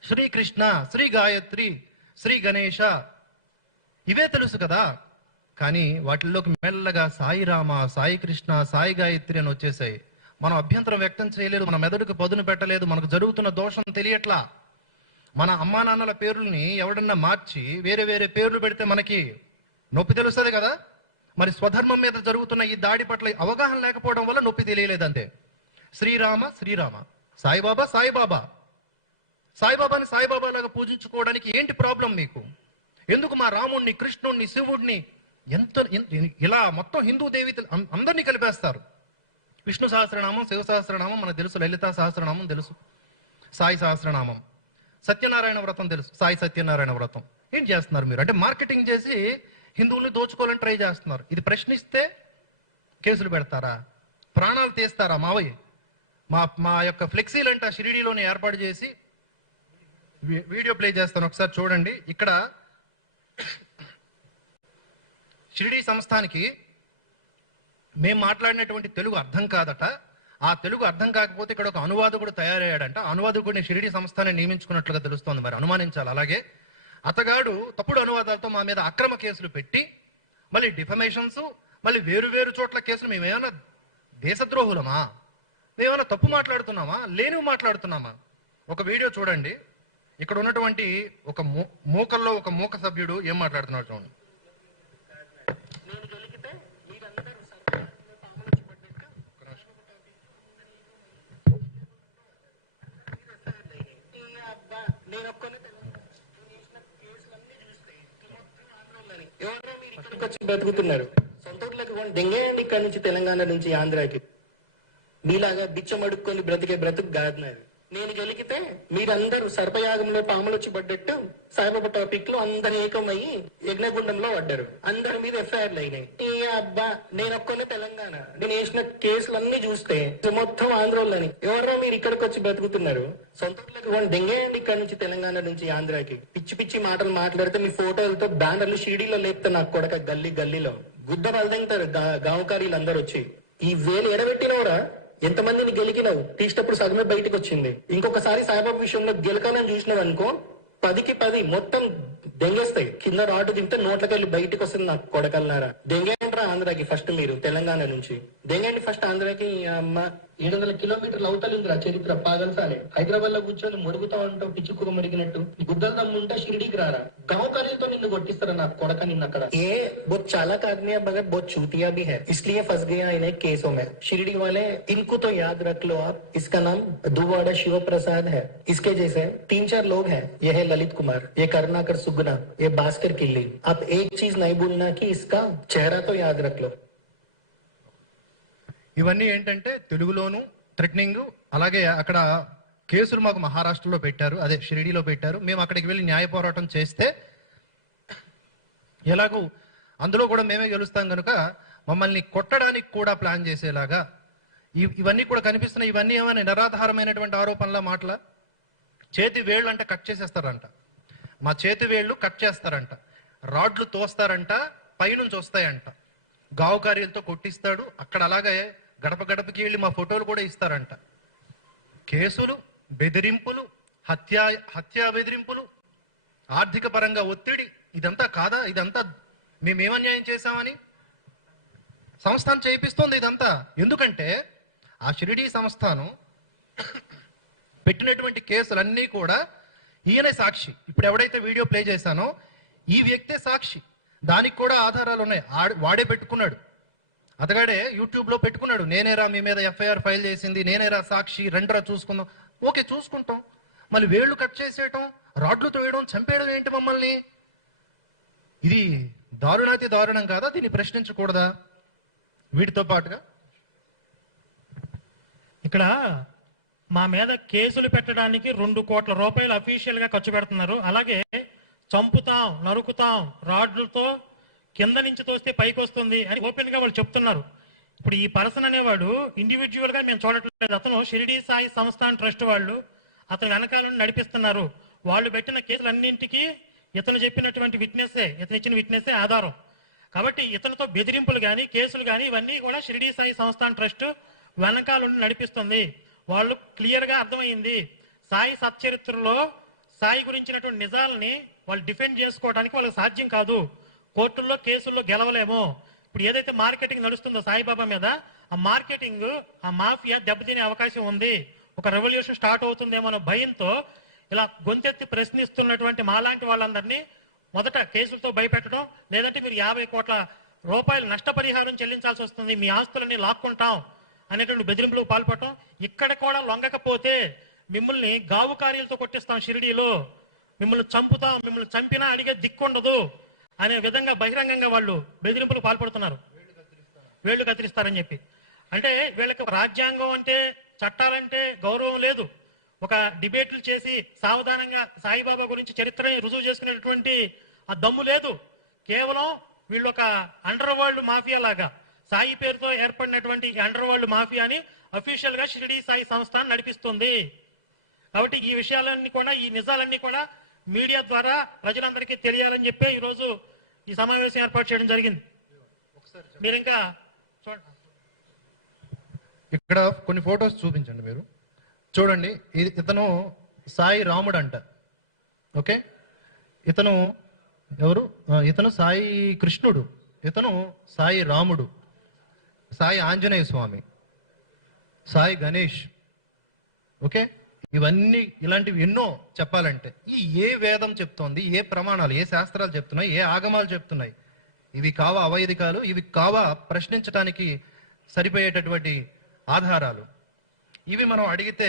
శ్రీకృష్ణ, శ్రీ గాయత్రి, శ్రీ గణేష ఇవే తెలుసు కదా. కానీ వాటిల్లోకి మెల్లగా సాయి రామ, సాయి కృష్ణ, సాయి గాయత్రి అని వచ్చేసాయి. మనం అభ్యంతరం వ్యక్తం చేయలేదు, మన మెదడుకు పదును పెట్టలేదు, మనకు జరుగుతున్న దోషం తెలియట్లా. మన అమ్మా నాన్నల పేర్లని ఎవడన్నా మార్చి వేరే వేరే పేర్లు పెడితే మనకి నొప్పి తెలుస్తుంది కదా. మరి స్వధర్మం మీద జరుగుతున్న ఈ దాడి పట్ల అవగాహన లేకపోవడం వల్ల నొప్పి తెలియలేదంతే. శ్రీరామ శ్రీరామ, సాయిబాబా సాయిబాబా, సాయిబాబాని సాయిబాబా లాగా పూజించుకోవడానికి ఏంటి ప్రాబ్లం మీకు? ఎందుకు మా రాముణ్ణి, కృష్ణుణ్ణి, శివుడిని ఇలా మొత్తం హిందూ దేవతలు అందరినీ కలిపేస్తారు? విష్ణు సహస్రనామం, శివ సహస్రనామం మనకు తెలుసు, లలితా సహస్రనామం తెలుసు, సాయి సహస్రనామం, సత్యనారాయణ వ్రతం తెలుసు, సాయి సత్యనారాయణ వ్రతం. ఏం చేస్తున్నారు మీరు? అంటే మార్కెటింగ్ చేసి హిందువుల్ని దోచుకోవాలని ట్రై చేస్తున్నారు. ఇది ప్రశ్నిస్తే కేసులు పెడతారా? ప్రాణాలు తీస్తారా? మా యొక్క ఫ్లెక్సీలంట షిరిడీలోనే ఏర్పాటు చేసి వీడియో ప్లే చేస్తాను, ఒకసారి చూడండి. ఇక్కడ షిరిడీ సంస్థానికి మేము మాట్లాడినటువంటి తెలుగు అర్థం కాదట. ఆ తెలుగు అర్థం కాకపోతే ఇక్కడ ఒక అనువాదకుడు తయారయ్యాడంట. అనువాదకుడిని షిరిడీ సంస్థాన్ని నియమించుకున్నట్లుగా తెలుస్తోంది. మరి అనుమానించాలి. అలాగే అతగాడు తప్పుడు అనువాదాలతో మా మీద అక్రమ కేసులు పెట్టి మళ్ళీ డిఫమేషన్స్, మళ్ళీ వేరు చోట్ల కేసులు. మేమేమైనా దేశద్రోహులమా? మేమేమైనా తప్పు మాట్లాడుతున్నామా? లేనివి మాట్లాడుతున్నామా? ఒక వీడియో చూడండి. ఇక్కడ ఉన్నటువంటి ఒక మూకల్లో ఒక మూక సభ్యుడు ఏం మాట్లాడుతున్నాడు చూడండి. బతుకుతున్నారు. సొంత ఊర్లకు దెంగేయండి ఇక్కడ నుంచి, తెలంగాణ నుంచి ఆంధ్రాకి. మీలాగా బిచ్చం అడుక్కొని బ్రతికే బ్రతుకు కాదు నాది. నేను గెలిగితే మీరందరూ సర్పయాగంలో పాములు వచ్చి పడ్డట్టు సాయిబాబా టాపిక్ లో అందరు ఏకమయ్యి యజ్ఞగుండంలో పడ్డారు. అందరి మీద ఎఫ్ఐఆర్లు అయినాయి. ఈ అబ్బా నేను ఒక్కనే తెలంగాణ. నేను వేసిన కేసులన్నీ చూస్తే మొత్తం ఆంధ్రోళ్ళని. ఎవరో మీరు ఇక్కడికి వచ్చి బతుకుతున్నారు? సొంత ఊర్లకు దెంగేయండి ఇక్కడ నుంచి, తెలంగాణ నుంచి ఆంధ్రాకి. పిచ్చి మాటలు మాట్లాడితే మీ ఫోటోలతో బ్యానర్లు షిరిడీలో లేపితే నాకు కొడక గల్లీలో గుద్ద బలదెంగుతారు గాంకారీలు అందరు వచ్చి. ఈ వేలు ఎడబెట్టినవరా? ఎంతమందిని గెలికినావు? తీసినప్పుడు సగమే బయటకు వచ్చింది. ఇంకొకసారి సాయిబాబా విషయంలో గెలకాలని చూసినావు అనుకో, 10కి 10 మొత్తం దెంగేస్తాయి. కింద రాటు తింటే నోట్లకెళ్ళి బయటకు వస్తుంది నాకు కొడకల్లారా. దెంగేంట్రా ఆంధ్రాకి ఫస్ట్. మీరు తెలంగాణ నుంచి దెంగండి ఫస్ట్ ఆంధ్రాకి. అమ్మ 700 కిలోమీటర్లు అవతలిందిరా చరిత్ర పాగల్సాలే. హైదరాబాద్ లో కూర్చొని మురుగుతా ఉంటావు పిచ్చుకు మరిగినట్టు. గుద్దల దమ్ముంటే షిరిడీకి రారా. గాంకారీలతో నిన్ను కొట్టిస్తారా నాకు కొడక నిన్ను అక్కడ. ఏ बहुत चालाक आदमी है मगर बहुत चूतिया भी है, इसलिए फंस गया इन केसों में. शिरडी वाले इनको तो याद रख लो आप. इसका नाम दुवाड़ा शिव प्रसाद है. इसके जैसे 3-4 लोग हैं. ये है ललित कुमार, ये करुणाकर सुगना, ये भास्कर किल्ली. आप एक चीज नहीं भूलना कि इसका चेहरा तो याद रख लो. ఇవన్నీ ఏంటంటే తెలుగులోను థ్రెటనింగ్. అలాగే అక్కడ కేసులు మాకు మహారాష్ట్రలో పెట్టారు, అదే షిరిడీలో పెట్టారు. మేము అక్కడికి వెళ్ళి న్యాయ పోరాటం చేస్తే ఎలాగూ అందులో కూడా మేమే గెలుస్తాం కనుక మమ్మల్ని కొట్టడానికి కూడా ప్లాన్ చేసేలాగా ఇవన్నీ కూడా కనిపిస్తున్నాయి. ఇవన్నీ ఏమైనా నిరాధారమైనటువంటి ఆరోపణల మాటల. చేతి వేళ్ళు అంటే కట్ చేసేస్తారంట, మా చేతి వేళ్ళు కట్ చేస్తారంట, రాడ్లు తోస్తారంట, పైనుంచి వస్తాయంట, గావు కార్యాలతో కొట్టిస్తాడు. అక్కడ అలాగే గడప గడపకి వెళ్ళి మా ఫోటోలు కూడా ఇస్తారంట. కేసులు, బెదిరింపులు, హత్యా బెదిరింపులు, ఆర్థిక పరంగా ఒత్తిడి, ఇదంతా కాదా? ఇదంతా మేమేమన్యాయం చేశామని సంస్థానం చేయిస్తోంది ఇదంతా. ఎందుకంటే ఆ షిరిడీ సంస్థానం పెట్టినటువంటి కేసులన్నీ కూడా ఈయనే సాక్షి. ఇప్పుడు ఎవడైతే వీడియో ప్లే చేశానో ఈ వ్యక్తే సాక్షి. దానికి కూడా ఆధారాలు ఉన్నాయి. వాడే పెట్టుకున్నాడు, అతగాడే యూట్యూబ్ లో పెట్టుకున్నాడు. నేనేరా మీ మీద ఎఫ్ఐఆర్ ఫైల్ చేసింది, నేనేరా సాక్షి, రెండరా చూసుకుందాం. ఓకే, చూసుకుంటాం. మళ్ళీ వేళ్లు కట్ చేసేయటం, రాడ్లు తోయడం, చంపేయడం ఏంటి మమ్మల్ని? ఇది దారుణాతి దారుణం కాదా? దీన్ని ప్రశ్నించకూడదా? వీటితో పాటుగా ఇక్కడ మా మీద కేసులు పెట్టడానికి 2 కోట్ల రూపాయలు అఫీషియల్ గా ఖర్చు పెడుతున్నారు. అలాగే చంపుతాం, నరుకుతాం, రాడ్లతో కింద నుంచి తోస్తే పైకి వస్తుంది అని ఓపెన్ గా వాళ్ళు చెప్తున్నారు. ఇప్పుడు ఈ పర్సన్ అనేవాడు ఇండివిజువల్ గా మేము చూడట్లేదు. అతను షిరిడీ సాయి సంస్థాన్ ట్రస్ట్ వాళ్ళు అతని వెనకాలను నడిపిస్తున్నారు. వాళ్ళు పెట్టిన కేసులన్నింటికి ఇతను చెప్పినటువంటి విట్నెస్సే, ఇతను ఇచ్చిన విట్నెస్సే ఆధారం. కాబట్టి ఇతనితో బెదిరింపులు కానీ కేసులు కానీ ఇవన్నీ కూడా షిరిడీ సాయి సంస్థాన్ ట్రస్ట్ వెనకాల నడిపిస్తుంది. వాళ్ళు క్లియర్ గా అర్థమైంది. సాయి సచ్చరిత్రలో సాయి గురించినటువంటి నిజాలని వాళ్ళు డిఫెండ్ చేసుకోవడానికి వాళ్ళకి సాధ్యం కాదు. కోర్టుల్లో కేసుల్లో గెలవలేము. ఇప్పుడు ఏదైతే మార్కెటింగ్ నడుస్తుందో సాయిబాబా మీద, ఆ మార్కెటింగ్, ఆ మాఫియా దెబ్బతినే అవకాశం ఉంది. ఒక రెవల్యూషన్ స్టార్ట్ అవుతుందేమో అనే భయంతో ఇలా గొంతెత్తి ప్రశ్నిస్తున్నటువంటి మాలాంటి వాళ్ళందరినీ మొదట కేసులతో భయపెట్టడం, లేదంటే మీరు 50 కోట్ల రూపాయలు నష్టపరిహారం చెల్లించాల్సి వస్తుంది, మీ ఆస్తులన్నీ లాక్కుంటాం అనేటువంటి బెదిరింపులకు పాల్పడటం. ఇక్కడ కూడా లొంగకపోతే మిమ్మల్ని గావు కార్యాలతో కొట్టిస్తాం, షిరిడీలో మిమ్మల్ని చంపుతాం, మిమ్మల్ని చంపినా అడిగే దిక్కుండదు అనే విధంగా బహిరంగంగా వాళ్ళు బెదిరింపులకు పాల్పడుతున్నారు. వేళ్లు కత్తిరిస్తారని చెప్పి. అంటే వీళ్ళకి రాజ్యాంగం అంటే, చట్టాలంటే గౌరవం లేదు. ఒక డిబేట్లు చేసి సావధానంగా సాయిబాబా గురించి చరిత్రని రుజువు చేసుకునేటువంటి ఆ దమ్ము లేదు. కేవలం వీళ్ళు ఒక అండర్ వరల్డ్ మాఫియా లాగా, సాయి పేరుతో ఏర్పడినటువంటి అండర్ వరల్డ్ మాఫియాని అఫీషియల్ గా షిరిడీ సాయి సంస్థ నడిపిస్తుంది. కాబట్టి ఈ విషయాలన్నీ కూడా, ఈ నిజాలన్నీ కూడా మీడియా ద్వారా ప్రజలందరికీ తెలియాలని చెప్పి ఈరోజు ఈ సమావేశం ఏర్పాటు చేయడం జరిగింది. మీరు ఇంకా చూడండి, ఇక్కడ కొన్ని ఫొటోస్ చూపించండి. మీరు చూడండి, ఇతను సాయి రాముడు అంట. ఓకే, ఇతను ఎవరు? ఇతను సాయి కృష్ణుడు, ఇతను సాయి రాముడు, సాయి ఆంజనేయ స్వామి, సాయి గణేష్. ఓకే, ఇవన్నీ ఇలాంటివి ఎన్నో చెప్పాలంటే ఏ వేదం చెప్తోంది, ఏ ప్రమాణాలు, ఏ శాస్త్రాలు చెప్తున్నాయి, ఏ ఆగమాలు చెప్తున్నాయి? ఇవి కావా అవైదికాలు? ఇవి కావా ప్రశ్నించడానికి సరిపోయేటటువంటి ఆధారాలు? ఇవి మనం అడిగితే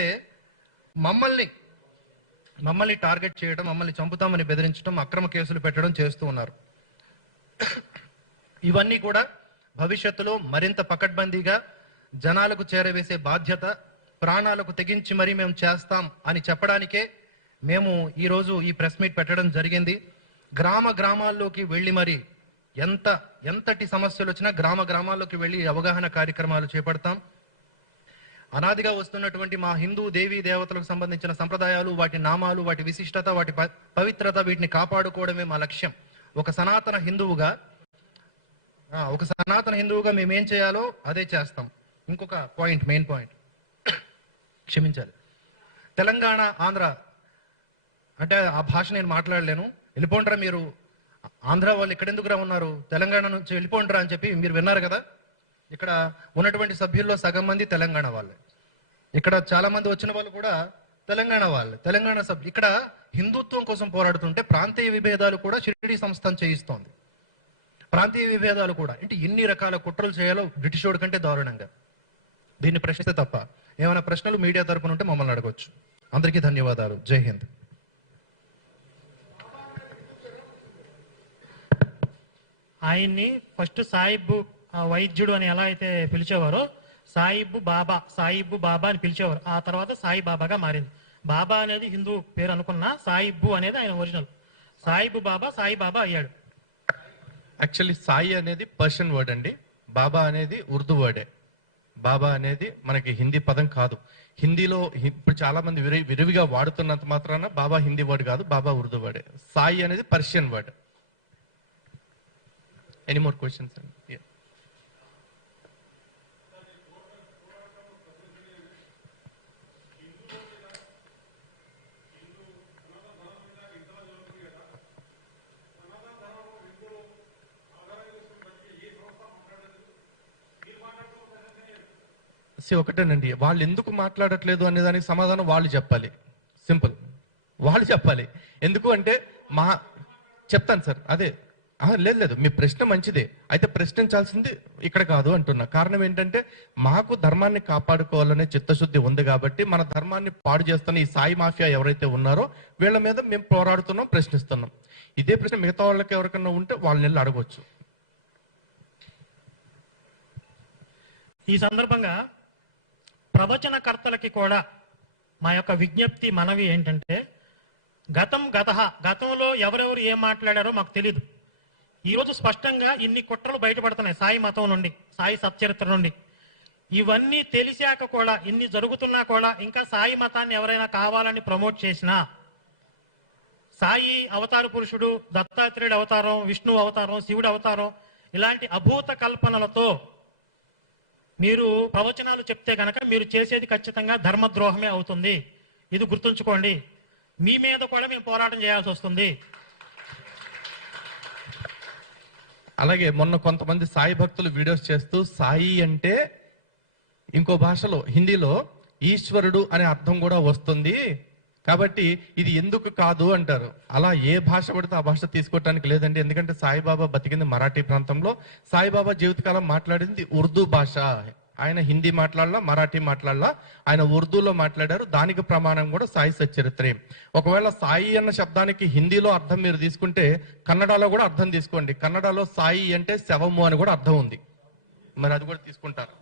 మమ్మల్ని టార్గెట్ చేయడం, మమ్మల్ని చంపుతామని బెదిరించడం, అక్రమ కేసులు పెట్టడం చేస్తూ ఉన్నారు. ఇవన్నీ కూడా భవిష్యత్తులో మరింత పకడ్బందీగా జనాలకు చేరవేసే బాధ్యత, ప్రాణాలకు తెగించి మరీ మేము చేస్తాం అని చెప్పడానికే మేము ఈరోజు ఈ ప్రెస్ మీట్ పెట్టడం జరిగింది. గ్రామాల్లోకి వెళ్ళి మరి ఎంతటి సమస్యలు వచ్చినా గ్రామాల్లోకి వెళ్ళి అవగాహన కార్యక్రమాలు చేపడతాం. అనాదిగా వస్తున్నటువంటి మా హిందూ దేవీ దేవతలకు సంబంధించిన సంప్రదాయాలు, వాటి నామాలు, వాటి విశిష్టత, వాటి పవిత్రత, వీటిని కాపాడుకోవడమే మా లక్ష్యం. ఒక సనాతన హిందువుగా మేమేం చేయాలో అదే చేస్తాం. ఇంకొక పాయింట్, మెయిన్ పాయింట్, క్షమించాలి, తెలంగాణ ఆంధ్ర అంటే ఆ భాష నేను మాట్లాడలేను. వెళ్ళిపోండ్రా మీరు, ఆంధ్ర వాళ్ళు ఎక్కడెందుకురా ఉన్నారు, తెలంగాణ నుంచి వెళ్ళిపోండ్రా అని చెప్పి మీరు విన్నారు కదా. ఇక్కడ ఉన్నటువంటి సభ్యుల్లో సగం మంది తెలంగాణ వాళ్ళే. ఇక్కడ చాలా మంది వచ్చిన వాళ్ళు కూడా తెలంగాణ వాళ్ళే, తెలంగాణ సభ్యులు. ఇక్కడ హిందుత్వం కోసం పోరాడుతుంటే ప్రాంతీయ విభేదాలు కూడా షిరిడీ సంస్థను చేయిస్తోంది. ప్రాంతీయ విభేదాలు కూడా అంటే ఎన్ని రకాల కుట్రలు చేయాలో బ్రిటిష్ వాడి కంటే దారుణంగా. దీన్ని ప్రశ్నిస్తే తప్ప. ఏమైనా ప్రశ్నలు మీడియా తరపున ఉంటే మమ్మల్ని అడగొచ్చు. అందరికీ ధన్యవాదాలు. జై హింద్. ఆయన్ని ఫస్ట్ సాయిబు వైద్యుడు అని ఎలా అయితే పిలిచేవారో, సాయిబు బాబా అని పిలిచేవారు. ఆ తర్వాత సాయి బాబాగా మారింది. బాబా అనేది హిందూ పేరు అనుకున్నా, సాయిబు అనేది ఆయన ఒరిజినల్. సాయిబు బాబా సాయి బాబా అయ్యాడు. యాక్చువల్లీ సాయి అనేది పర్షియన్ వర్డ్ అండి, బాబా అనేది ఉర్దూ వర్డే. బాబా అనేది మనకి హిందీ పదం కాదు. హిందీలో ఇప్పుడు చాలా మంది విరివిగా వాడుతున్నంత మాత్రాన బాబా హిందీ వర్డ్ కాదు, బాబా ఉర్దూ వర్డ్. సాయి అనేది Persian word. Any more questions అండి? ఒకటేనండి, వాళ్ళు ఎందుకు మాట్లాడట్లేదు అనే దానికి సమాధానం వాళ్ళు చెప్పాలి. సింపుల్, వాళ్ళు చెప్పాలి. ఎందుకు అంటే చెప్తాను సార్. అదే లేదు, మీ ప్రశ్న మంచిదే, అయితే ప్రశ్నించాల్సింది ఇక్కడ కాదు అంటున్నా. కారణం ఏంటంటే మాకు ధర్మాన్ని కాపాడుకోవాలనే చిత్తశుద్ధి ఉంది కాబట్టి మన ధర్మాన్ని పాడు చేస్తున్న ఈ సాయి మాఫియా ఎవరైతే ఉన్నారో వీళ్ళ మీద మేము పోరాడుతున్నాం, ప్రశ్నిస్తున్నాం. ఇదే ప్రశ్న మిగతా వాళ్ళకి ఎవరికన్నా ఉంటే వాళ్ళని వెళ్ళి అడగవచ్చు. ఈ సందర్భంగా ప్రవచనకర్తలకి కూడా మా యొక్క విజ్ఞప్తి, మనవి ఏంటంటే, గతంలో ఎవరెవరు ఏం మాట్లాడారో మాకు తెలీదు. ఈరోజు స్పష్టంగా ఇన్ని కుట్రలు బయటపడుతున్నాయి సాయి మతం నుండి, సాయి సచ్చరిత్ర నుండి. ఇవన్నీ తెలిసాక కూడా, ఇన్ని జరుగుతున్నా కూడా ఇంకా సాయి మతాన్ని ఎవరైనా కావాలని ప్రమోట్ చేసినా, సాయి అవతార పురుషుడు, దత్తాత్రేయుడు అవతారం, విష్ణు అవతారం, శివుడు అవతారం, ఇలాంటి అభూత కల్పనలతో మీరు ప్రవచనాలు చెప్తే గనక మీరు చేసేది ఖచ్చితంగా ధర్మద్రోహమే అవుతుంది. ఇది గుర్తుంచుకోండి. మీ మీద కూడా మేము పోరాటం చేయాల్సి వస్తుంది. అలాగే మొన్న కొంతమంది సాయి భక్తులు వీడియోస్ చేస్తూ సాయి అంటే ఇంకో భాషలో, హిందీలో ఈశ్వరుడు అనే అర్థం కూడా వస్తుంది, కాబట్టి ఇది ఎందుకు కాదు అంటారు. అలా ఏ భాష పడితే ఆ భాష తీసుకోవటానికి లేదండి. ఎందుకంటే సాయిబాబా బతికింది మరాఠీ ప్రాంతంలో, సాయిబాబా జీవితకాలం మాట్లాడింది ఉర్దూ భాష. ఆయన హిందీ మాట్లాడలా, మరాఠీ మాట్లాడలా, ఆయన ఉర్దూలో మాట్లాడారు. దానికి ప్రమాణం కూడా సాయి సచ్చరిత్రే. ఒకవేళ సాయి అన్న శబ్దానికి హిందీలో అర్థం మీరు తీసుకుంటే కన్నడలో కూడా అర్థం తీసుకోండి. కన్నడలో సాయి అంటే శవము అని కూడా అర్థం ఉంది, మరి అది కూడా తీసుకుంటారు.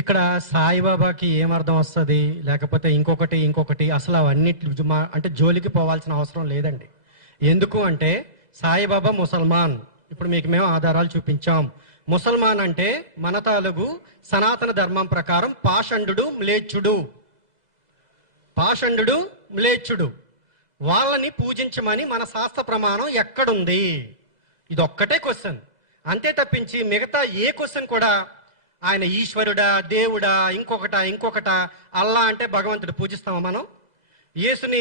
ఇక్కడ సాయిబాబాకి ఏమర్థం వస్తుంది, లేకపోతే ఇంకొకటి అసలు అవన్నీ అంటే జోలికి పోవాల్సిన అవసరం లేదండి. ఎందుకు అంటే సాయిబాబా ముసల్మాన్. ఇప్పుడు మీకు మేము ఆధారాలు చూపించాం. ముసల్మాన్ అంటే మన తాలూకు సనాతన ధర్మం ప్రకారం పాషండు మ్లేచ్చుడు వాళ్ళని పూజించమని మన శాస్త్ర ప్రమాణం ఎక్కడుంది? ఇదొక్కటే క్వశ్చన్, అంతే తప్పించి మిగతా ఏ క్వశ్చన్ కూడా ఆయన ఈశ్వరుడా, దేవుడా, ఇంకొకట అల్లా అంటే భగవంతుడు పూజిస్తామా మనం? యేసుని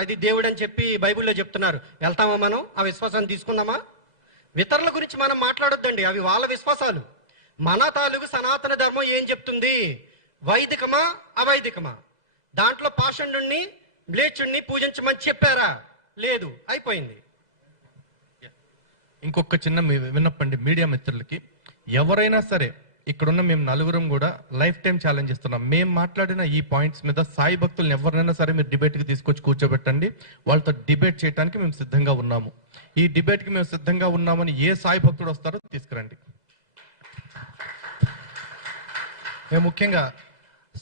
అది దేవుడు అని చెప్పి బైబిల్లో చెప్తున్నారు, వెళ్తామా మనం? ఆ విశ్వాసాన్ని తీసుకుందామా? ఇతరుల గురించి మనం మాట్లాడొద్దండి, అవి వాళ్ళ విశ్వాసాలు. మన తాలూకు సనాతన ధర్మం ఏం చెప్తుంది? వైదికమా అవైదికమా? దాంట్లో పాషండుణ్ణి మ్లేచ్చుణ్ణి పూజించమని చెప్పారా? లేదు, అయిపోయింది. ఇంకొక చిన్న విన్నప్పండి మీడియా మిత్రులకి, ఎవరైనా సరే ఇక్కడున్న మేము నలుగురం కూడా లైఫ్ టైం ఛాలెంజ్ ఇస్తున్నాం. మేము మాట్లాడిన ఈ పాయింట్స్ మీద సాయి భక్తులను ఎవరినైనా సరే మీరు డిబేట్కి తీసుకొచ్చి కూర్చోబెట్టండి, వాళ్ళతో డిబేట్ చేయడానికి మేము సిద్ధంగా ఉన్నాము. ఈ డిబేట్కి మేము సిద్ధంగా ఉన్నామని ఏ సాయి భక్తుడు వస్తారో తీసుకురండి. మేము ముఖ్యంగా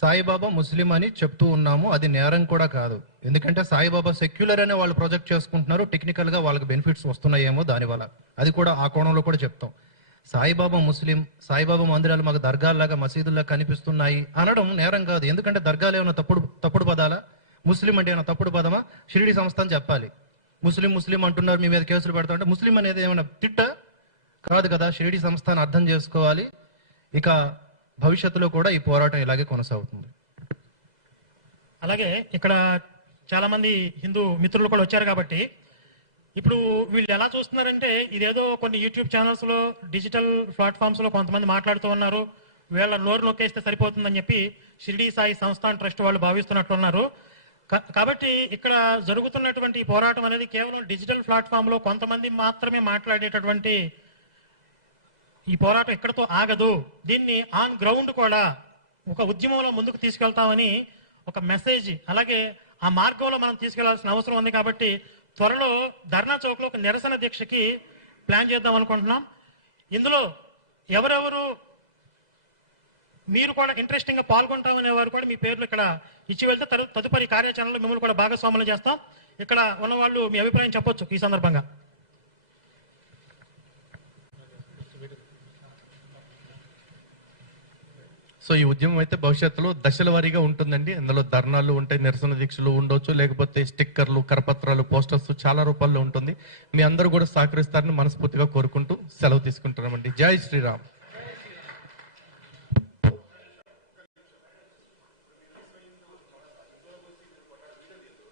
సాయిబాబా ముస్లిం అని చెప్తూ ఉన్నాము, అది నేరం కూడా కాదు. ఎందుకంటే సాయిబాబా సెక్యులర్ అనే వాళ్ళు ప్రొజెక్ట్ చేసుకుంటున్నారు, టెక్నికల్ గా వాళ్ళకి బెనిఫిట్స్ వస్తున్నాయేమో దానివల్ల, అది కూడా ఆ కోణంలో కూడా చెప్తాం. సాయిబాబా ముస్లిం, సాయిబాబా మందిరాలు మాకు దర్గాల్లాగా మసీదుల్లాగా కనిపిస్తున్నాయి అనడం నేరం కాదు. ఎందుకంటే దర్గాలు ఏమైనా తప్పుడు పదాలా? ముస్లిం అంటే ఏమైనా తప్పుడు పదమా? షిరిడి సంస్థ అని చెప్పాలి. ముస్లిం అంటున్నారు, మీ మీద కేసులు పెడతామంటే ముస్లిం అనేది ఏమైనా తిట్ట కాదు కదా. షిరిడి సంస్థను అర్థం చేసుకోవాలి. ఇక భవిష్యత్తులో కూడా ఈ పోరాటం ఇలాగే కొనసాగుతుంది. అలాగే ఇక్కడ చాలా మంది హిందూ మిత్రులు కూడా వచ్చారు కాబట్టి ఇప్పుడు వీళ్ళు ఎలా చూస్తున్నారంటే, ఇదేదో కొన్ని యూట్యూబ్ ఛానల్స్ లో, డిజిటల్ ప్లాట్ఫామ్స్ లో కొంతమంది మాట్లాడుతూ ఉన్నారు, వీళ్ళ నోరు నొక్కేస్తే సరిపోతుందని చెప్పి షిరిడి సాయి సంస్థాన్ ట్రస్ట్ వాళ్ళు భావిస్తున్నట్టున్నారు. కాబట్టి ఇక్కడ జరుగుతున్నటువంటి ఈ పోరాటం అనేది కేవలం డిజిటల్ ప్లాట్ఫామ్ లో కొంతమంది మాత్రమే మాట్లాడేటటువంటి ఈ పోరాటం ఇక్కడతో ఆగదు. దీన్ని ఆన్ గ్రౌండ్ కూడా ఒక ఉద్యమంలో ముందుకు తీసుకెళ్తామని ఒక మెసేజ్, అలాగే ఆ మార్గంలో మనం తీసుకెళ్లాల్సిన అవసరం ఉంది. కాబట్టి త్వరలో ధర్నా చౌక్ లో ఒక నిరసన దీక్షకి ప్లాన్ చేద్దాం అనుకుంటున్నాం. ఇందులో ఎవరెవరు మీరు కూడా ఇంట్రెస్టింగ్ గా పాల్గొంటామనే వారు కూడా మీ పేర్లు ఇక్కడ ఇచ్చి వెళ్తే తదుపరి కార్యాచరణలో మిమ్మల్ని కూడా భాగస్వాములు చేస్తాం. ఇక్కడ ఉన్న వాళ్ళు మీ అభిప్రాయం చెప్పొచ్చు ఈ సందర్భంగా. సో ఈ ఉద్యమం అయితే భవిష్యత్తులో దశల వారీగా ఉంటుందండి. అందులో ధర్నాలు ఉంటాయి, నిరసన దీక్షలు ఉండొచ్చు, లేకపోతే స్టిక్కర్లు, కరపత్రాలు, పోస్టర్స్ చాలా రూపాల్లో ఉంటుంది. మీ అందరూ కూడా సహకరిస్తారని మనస్ఫూర్తిగా కోరుకుంటూ సెలవు తీసుకుంటున్నామండి. జై శ్రీరామ్.